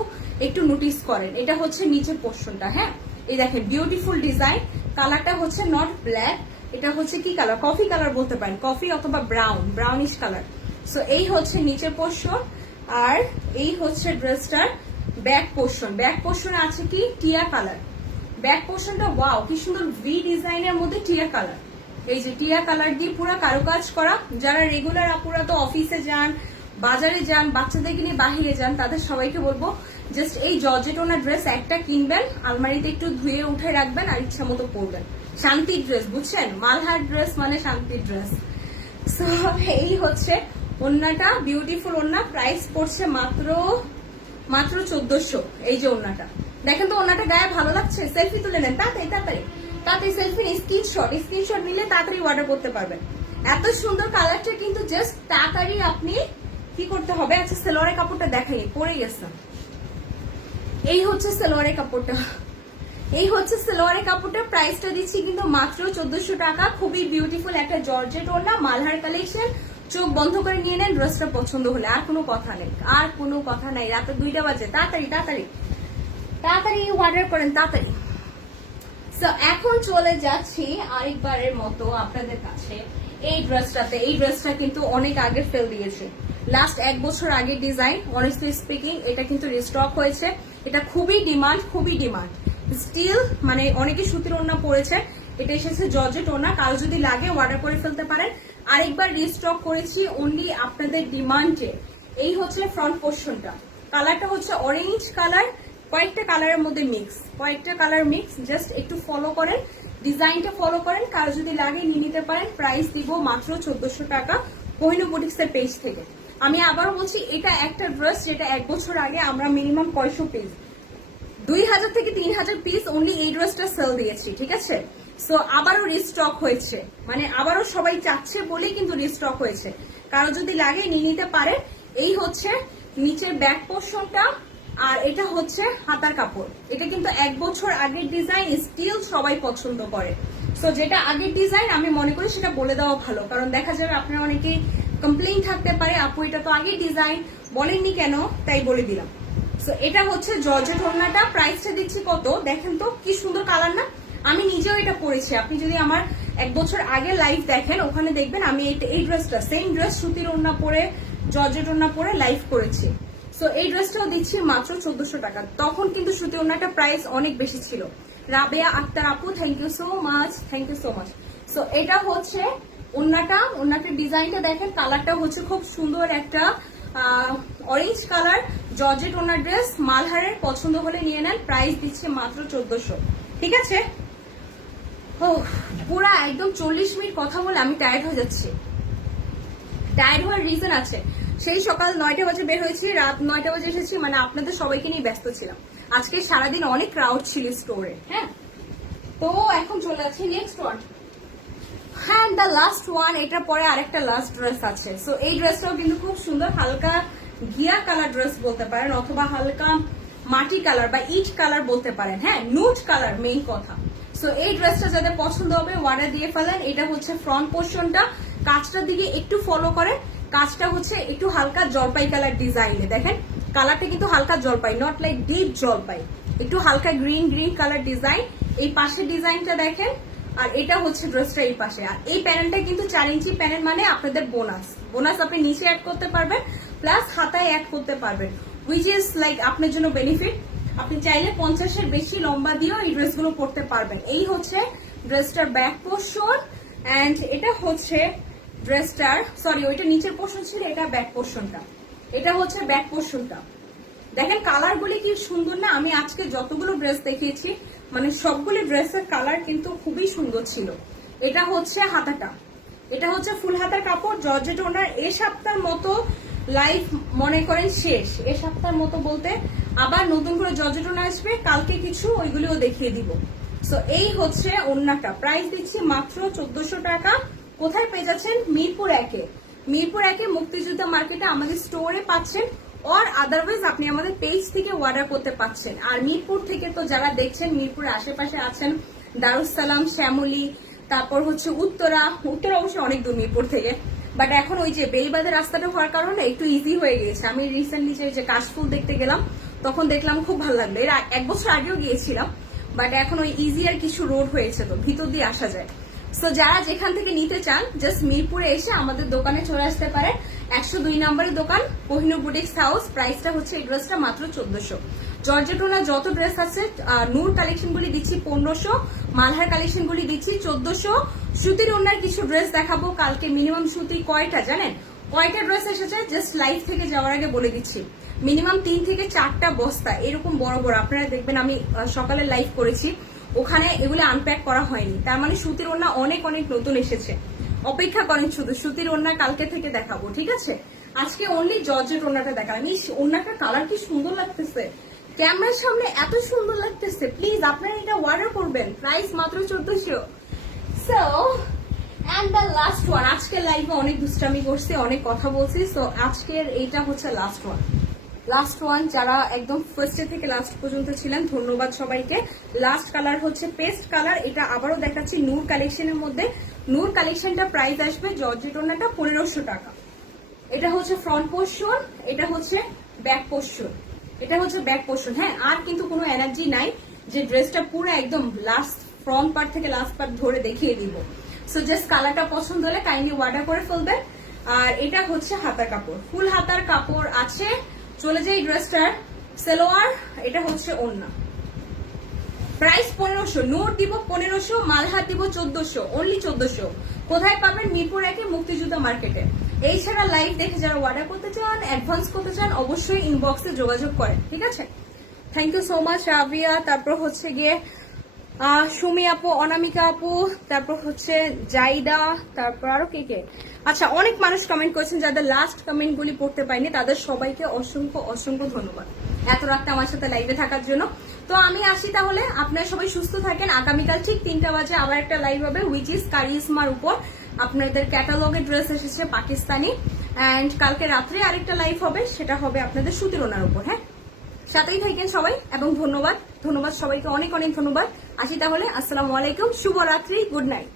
একটু নোটিস করেন। এটা হচ্ছে নিচের পোর্শনটা, হ্যাঁ, এই দেখেন বিউটিফুল ডিজাইন। কালারটা হচ্ছে নট ব্ল্যাক, এটা হচ্ছে কি কালার? কফি কালার বলতে পারেন, কফি অথবা ব্রাউন, ব্রাউনিশ কালার। সো এই হচ্ছে নিচের পোর্শন, আর এই হচ্ছে ড্রেসটার ব্যাক পোর্শনে আছে কি টিয়া কালার। ব্যাক পোর্শনটা ওয়াও কি সুন্দর ভি ডিজাইনের মধ্যে টিয়া কালার। এই যে টিয়া কালার দিয়ে পুরো কারুকাজ করা। যারা রেগুলার আপুরা তো অফিসে যান, বাজারে যান, বাচ্চাদেরকে নিয়ে বাহিরে যান, তাদের সবাইকে বলবো জাস্ট এই জর্জেট ওনার ড্রেস একটা কিনবেন, আলমারিতে একটু ধুয়ে উঠে রাখবেন আর ইচ্ছা মতো পরবেন। শান্তির ড্রেস, বুঝছেন? মালহার ড্রেস মানে শান্তির ড্রেস। সো এই হচ্ছে ওন্নাটা, বিউটিফুল ওন্না। প্রাইস পড়ছে মাত্র 1400। এই যে ওন্নাটা দেখেন তো, ওন্নাটা গায়ে ভালো লাগছে? সেলফি তুলে নেন তাড়াতাড়ি সেলফি নিন, স্ক্রিনশট নিলে তাড়াতাড়ি অর্ডার করতে পারবেন। এত সুন্দর কালারটা কিন্তু জাস্ট তাড়াতাড়ি আপনি কি করতে হবে। আচ্ছা সালোয়ারের কাপড়টা দেখাই, পরে গেছে। এই হচ্ছে সালোয়ারের কাপড়টা, প্রাইসটা দিচ্ছি কিন্তু মাত্র 1400 টাকা। খুবই বিউটিফুল একটা জর্জেট ওড়না, মালহার কালেকশন। চোখ বন্ধ করে নিয়ে নেন ড্রেসটা পছন্দ হলে, আর কোনো কথা নেই। রাতে 2টা বাজে, তাড়াতাড়ি অর্ডার করেন তাড়াতাড়ি। সো এখন চলে যাচ্ছি আরেকবারের মতো আপনাদের কাছে এই ড্রেসটা কিন্তু অনেক আগে ফেল দিয়েছে, লাস্ট 1 বছর আগে ডিজাইন। অনেস্টলি স্পিকিং এটা কিন্তু রিস্টক হয়েছে। এটা খুবই ডিমান্ড স্টিল, মানে অনেকে সুতির ওড়না পরেছে। এটা এসেছে জর্জেট ওড়না, কারো যদি লাগে অর্ডার করে ফেলতে পারেন। আরেকবার রিস্টক করেছি অনলি আপনাদের ডিমান্ডে। এই হচ্ছে ফ্রন্ট পোর্শনটা, কালারটা হচ্ছে অরেঞ্জ কালার, কয়েকটা কালারের মধ্যে মিক্স। জাস্ট একটু ফলো করেন, ডিজাইনটা ফলো করেন, কারো যদি লাগে নিয়ে নিতে পারেন। প্রাইস দিব মাত্র 1400 টাকা কোহিনূর বুটিক্সের পেজ থেকে। আমি আবারও বলছি, এটা একটা ড্রেস যেটা 1 বছর আগে আমরা মিনিমাম 500 পিস, 2000 থেকে 3000 পিস অনলি এই ড্রেসটা সেল দিয়েছি, ঠিক আছে? সো আবারও রিস্টক হয়েছে, মানে আবারও সবাই চাচ্ছে বলেই কিন্তু রিস্টক হয়েছে। কারো যদি লাগে নিয়ে নিতে পারে। এই হচ্ছে নিচের ব্যাক পোর্শনটা, আর এটা হচ্ছে হাতার কাপড়। এটা কিন্তু 1 বছর আগের ডিজাইন, স্টিল সবাই পছন্দ করে। সো যেটা আগের ডিজাইন আমি মনে করি সেটা বলে দেওয়া ভালো, কারণ দেখা যাবে আপনারা অনেকেই কমপ্লেইন থাকতে পারে, আপু এটা তো আগের ডিজাইন বলেননি কেন, তাই বলে দিলাম। সো এটা হচ্ছে জর্জেট ওড়নাটা, প্রাইসটা দিচ্ছি কত দেখেন তো, কি সুন্দর কালার না? আমি নিজেও এটা পরেছি। আপনি যদি আমার 1 বছর আগে লাইভ দেখেন, ওখানে দেখবেন আমি এই ড্রেসটা, সেম ড্রেস সুতির ওড়না পরে, জর্জেট ওড়না পরে লাইভ করেছি। সো এই ড্রেসটাও দিচ্ছি মাত্র 1400 টাকা। তখন কিন্তু সুতি ওড়নাটা প্রাইস অনেক বেশি ছিল। রাবেয়া আক্তার আপু, thank you so much. So এটা হচ্ছে ওড়নাটার ডিজাইনটা দেখেন, কালারটা হচ্ছে খুব সুন্দর একটা অরেঞ্জ কালার, জর্জেট ওড়নার ড্রেস, মালহারের। পছন্দ হলে নিয়ে নেন, প্রাইস দিচ্ছে মাত্র 1400, ঠিক আছে? পুরা একদম 40 মিনিট কথা বলে আমি টায়ার্ড হয়ে যাচ্ছি। টায়ার্ড হওয়ার রিজন আছে, সেই সকাল 9টা বাজে বের হয়েছি, রাত 9টা বাজে এসেছি, মানে আপনাদের সবাইকে নিয়ে ব্যস্ত ছিলাম। আজকে সারাদিন অনেক ক্রাউড ছিল স্টোরে। হ্যাঁ, তো এখন চলে যাচ্ছি নেক্সট ওয়ান। হ্যাঁ, দ্য লাস্ট ওয়ান। এটার পরে আরেকটা লাস্ট ড্রেস আছে। সো এই ড্রেসটাও কিন্তু খুব সুন্দর, হালকা গিয়া কালার ড্রেস বলতে পারেন, অথবা হালকা মাটি কালার বা ইট কালার বলতে পারেন। হ্যাঁ, নুড কালার মেইন কথা। সো এই ড্রেসটা যাদের পছন্দ হবে অর্ডার দিয়ে ফেলেন। এটা হচ্ছে ফ্রন্ট পোর্শনটা, কাজটার দিকে একটু ফলো করেন। কাজটা হচ্ছে একটু হালকা জলপাই কালার ডিজাইনে, দেখেন কালারটা কিন্তু হালকা জলপাই, নট লাইক ডিপ জলপাই, একটু হালকা গ্রিন কালার ডিজাইন। এই পাশের ডিজাইনটা দেখেন, আর এটা হচ্ছে ড্রেসটা এই পাশে। আর এই প্যানেলটা কিন্তু 4 ইঞ্চি প্যানেল, মানে আপনাদের বোনাস আপনি নিচে অ্যাড করতে পারবেন, প্লাস হাতায় অ্যাড করতে পারবেন, হুইচ ইজ লাইক আপনার জন্য বেনিফিট। আপনি চাইলে 50-এর বেশি লম্বা দিয়েও এই ড্রেসগুলো পরতে পারবেন। এই হচ্ছে ড্রেসটার ব্যাক পোর্শন, এন্ড এটা হচ্ছে ড্রেসটার, সরি ওইটা নিচের পোর্শন ছিল, এটা ব্যাক পোর্শনটা। এটা হচ্ছে ব্যাক পোর্শনটা, দেখেন কালারগুলি কি সুন্দর না? আমি আজকে যতগুলো ড্রেস দেখিয়েছি, মানে সবগুলো ড্রেসের কালার কিন্তু খুবই সুন্দর ছিল। এটা হচ্ছে হাতাটা, এটা হচ্ছে ফুল হাতার কাপড়, জর্জেট ওনার। এ সপ্তাহের মতো লাইভ মনে করেন শেষ, এ সপ্তাহের মতো বলতে আবার নতুন করে জর্জেট ওনা আসবে, কালকে কিছু ওইগুলিও দেখিয়ে দিব। সো এই হচ্ছে ওন্নাটা, প্রাইস দিচ্ছি মাত্র 1400 টাকা। কোথায় পেয়ে যাচ্ছেন? মিরপুর 1-এ মুক্তিযোদ্ধা মার্কেটে আমাদের স্টোরে পাচ্ছেন, और আদারওয়াইজ আপনি আমাদের পেজ থেকে অর্ডার করতে পাচ্ছেন। আর মিরপুর থেকে তো যারা দেখছেন, মিরপুরের আশেপাশে আছেন, দারুসালাম, শ্যামলী, তারপর হচ্ছে উত্তরা অবশ্যই অনেক দূর মিরপুর থেকে, বাট এখন ওই যে বেইবাদের রাস্তাটা হওয়ার কারণে একটু ইজি হয়ে গিয়েছে। আমি রিসেন্টলি যে কাশফুল দেখতে গেলাম, তখন দেখলাম খুব ভালো লাগলো। এর 1 বছর আগেও গিয়েছিলাম, বাট এখন ওই ইজি আর কিছু রোড হয়েছে, তো ভিতর দিয়ে আসা যায়। সো যারা যেখান থেকে নিতে চান, জাস্ট মিরপুরে এসে আমাদের দোকানে চলে আসতে পারে। 102 নম্বরের দোকান, কোহিনূর বুটিক্স হাউস। প্রাইসটা হচ্ছে এই ড্রেসটা মাত্র 1400। জর্জেটোনা যত ড্রেস আছে নূর কালেকশন গুলি দিচ্ছি 1500, মালহার কালেকশন গুলি দিচ্ছি 1400। সুতির ওনার কিছু ড্রেস দেখাবো কালকে। মিনিমাম সুতি কয়টা জানেন, কয়টা ড্রেস এসেছে জাস্ট লাইভ থেকে যাওয়ার আগে বলে দিচ্ছি। মিনিমাম 3 থেকে 4টা বস্তা এরকম বড় বড় আপনারা দেখবেন। আমি সকালে লাইভ করেছি, ওখানে এগুলো আনপ্যাক করা হয়নি, তার মানে সুতির ওড়না অনেক অনেক নতুন এসেছে। অপেক্ষা করেন, শুধু সুতির ওড়না কালকে থেকে দেখাবো, ঠিক আছে? আজকে অনলি জর্জেট ওড়নাটা দেখালাম। এই ওড়নাটার কালার কি সুন্দর লাগতেছে, ক্যামেরার সামনে এত সুন্দর লাগতেছে। প্লিজ আপনারা এটা অর্ডার করবেন, প্রাইস মাত্র 1400। So and the last one, আজকের লাইভে অনেক দুষ্টামি করছি, অনেক কথা বলছি, সো আজকের এইটা হচ্ছে লাস্ট ওয়ান। যারা একদম ফার্স্টে থেকে লাস্ট পর্যন্ত ছিলেন ধন্যবাদ সবাইকে। লাস্ট কালার হচ্ছে পেস্ট কালার, এটা আবারও দেখাচ্ছি নূর কালেকশনের মধ্যে। নূর কালেকশনটা প্রাইস আসবে জর্জেট ওড়নাটা 1500 টাকা। এটা হচ্ছে ফ্রন্ট পোর্শন, এটা হচ্ছে ব্যাক পোর্শন, এটা হচ্ছে ব্যাক পোর্শন। হ্যাঁ, আর কিন্তু কোনো এনার্জি নাই যে ড্রেসটা পুরো একদম লাস্ট ফ্রন্ট পার্ট থেকে লাস্ট পার্ট ধরে দেখিয়ে দিব। সো জাস্ট কালারটা পছন্দ হলে কাইন্ডলি অর্ডার করে ফেলবেন। আর এটা হচ্ছে হাতার কাপড়, ফুল হাতার কাপড় আছে। চলে যাই ড্রেসটার সেলোয়ার, এটা হচ্ছে ওড়না। প্রাইস 1500, নূর দিব 1500, মালহার দিব 1400, অনলি 1400। কোথায় পাবেন? মিরপুর 1 মুক্তিযুদ্ধ মার্কেটে। এই ছাড়া লাইভ দেখে যারা অর্ডার করতে চান, অ্যাডভান্স করতে চান, অবশ্যই ইনবক্সে যোগাযোগ করেন, ঠিক আছে? Thank you so much Rabia, তারপর হচ্ছে গিয়ে সুমি আপু, অনামিকা আপু, তারপর হচ্ছে জাইদা, তারপর আরো কে। আচ্ছা, অনেক মানুষ কমেন্ট করেছেন, যাদের লাস্ট কমেন্ট গুলি পড়তে পাইনি তাদের সবাইকে অসংখ্য অসংখ্য ধন্যবাদ এত রাতটা আমার সাথে লাইভে থাকার জন্য। তো আমি আসি তাহলে, আপনারা সবাই সুস্থ থাকেন। আগামীকাল ঠিক 3টা বাজে আবার একটা লাইভ হবে, হুইচ ইজ কারিজমার উপর। আপনাদের ক্যাটালগের ড্রেস এসেছে পাকিস্তানি, অ্যান্ড কালকে রাত্রে আরেকটা লাইভ হবে, সেটা হবে আপনাদের সুতির ওনার উপর। হ্যাঁ, সাথেই থাকেন সবাই, এবং ধন্যবাদ সবাইকে, অনেক অনেক ধন্যবাদ। আসি তাহলে, আসসালামু আলাইকুম, শুভরাত্রি, গুড নাইট।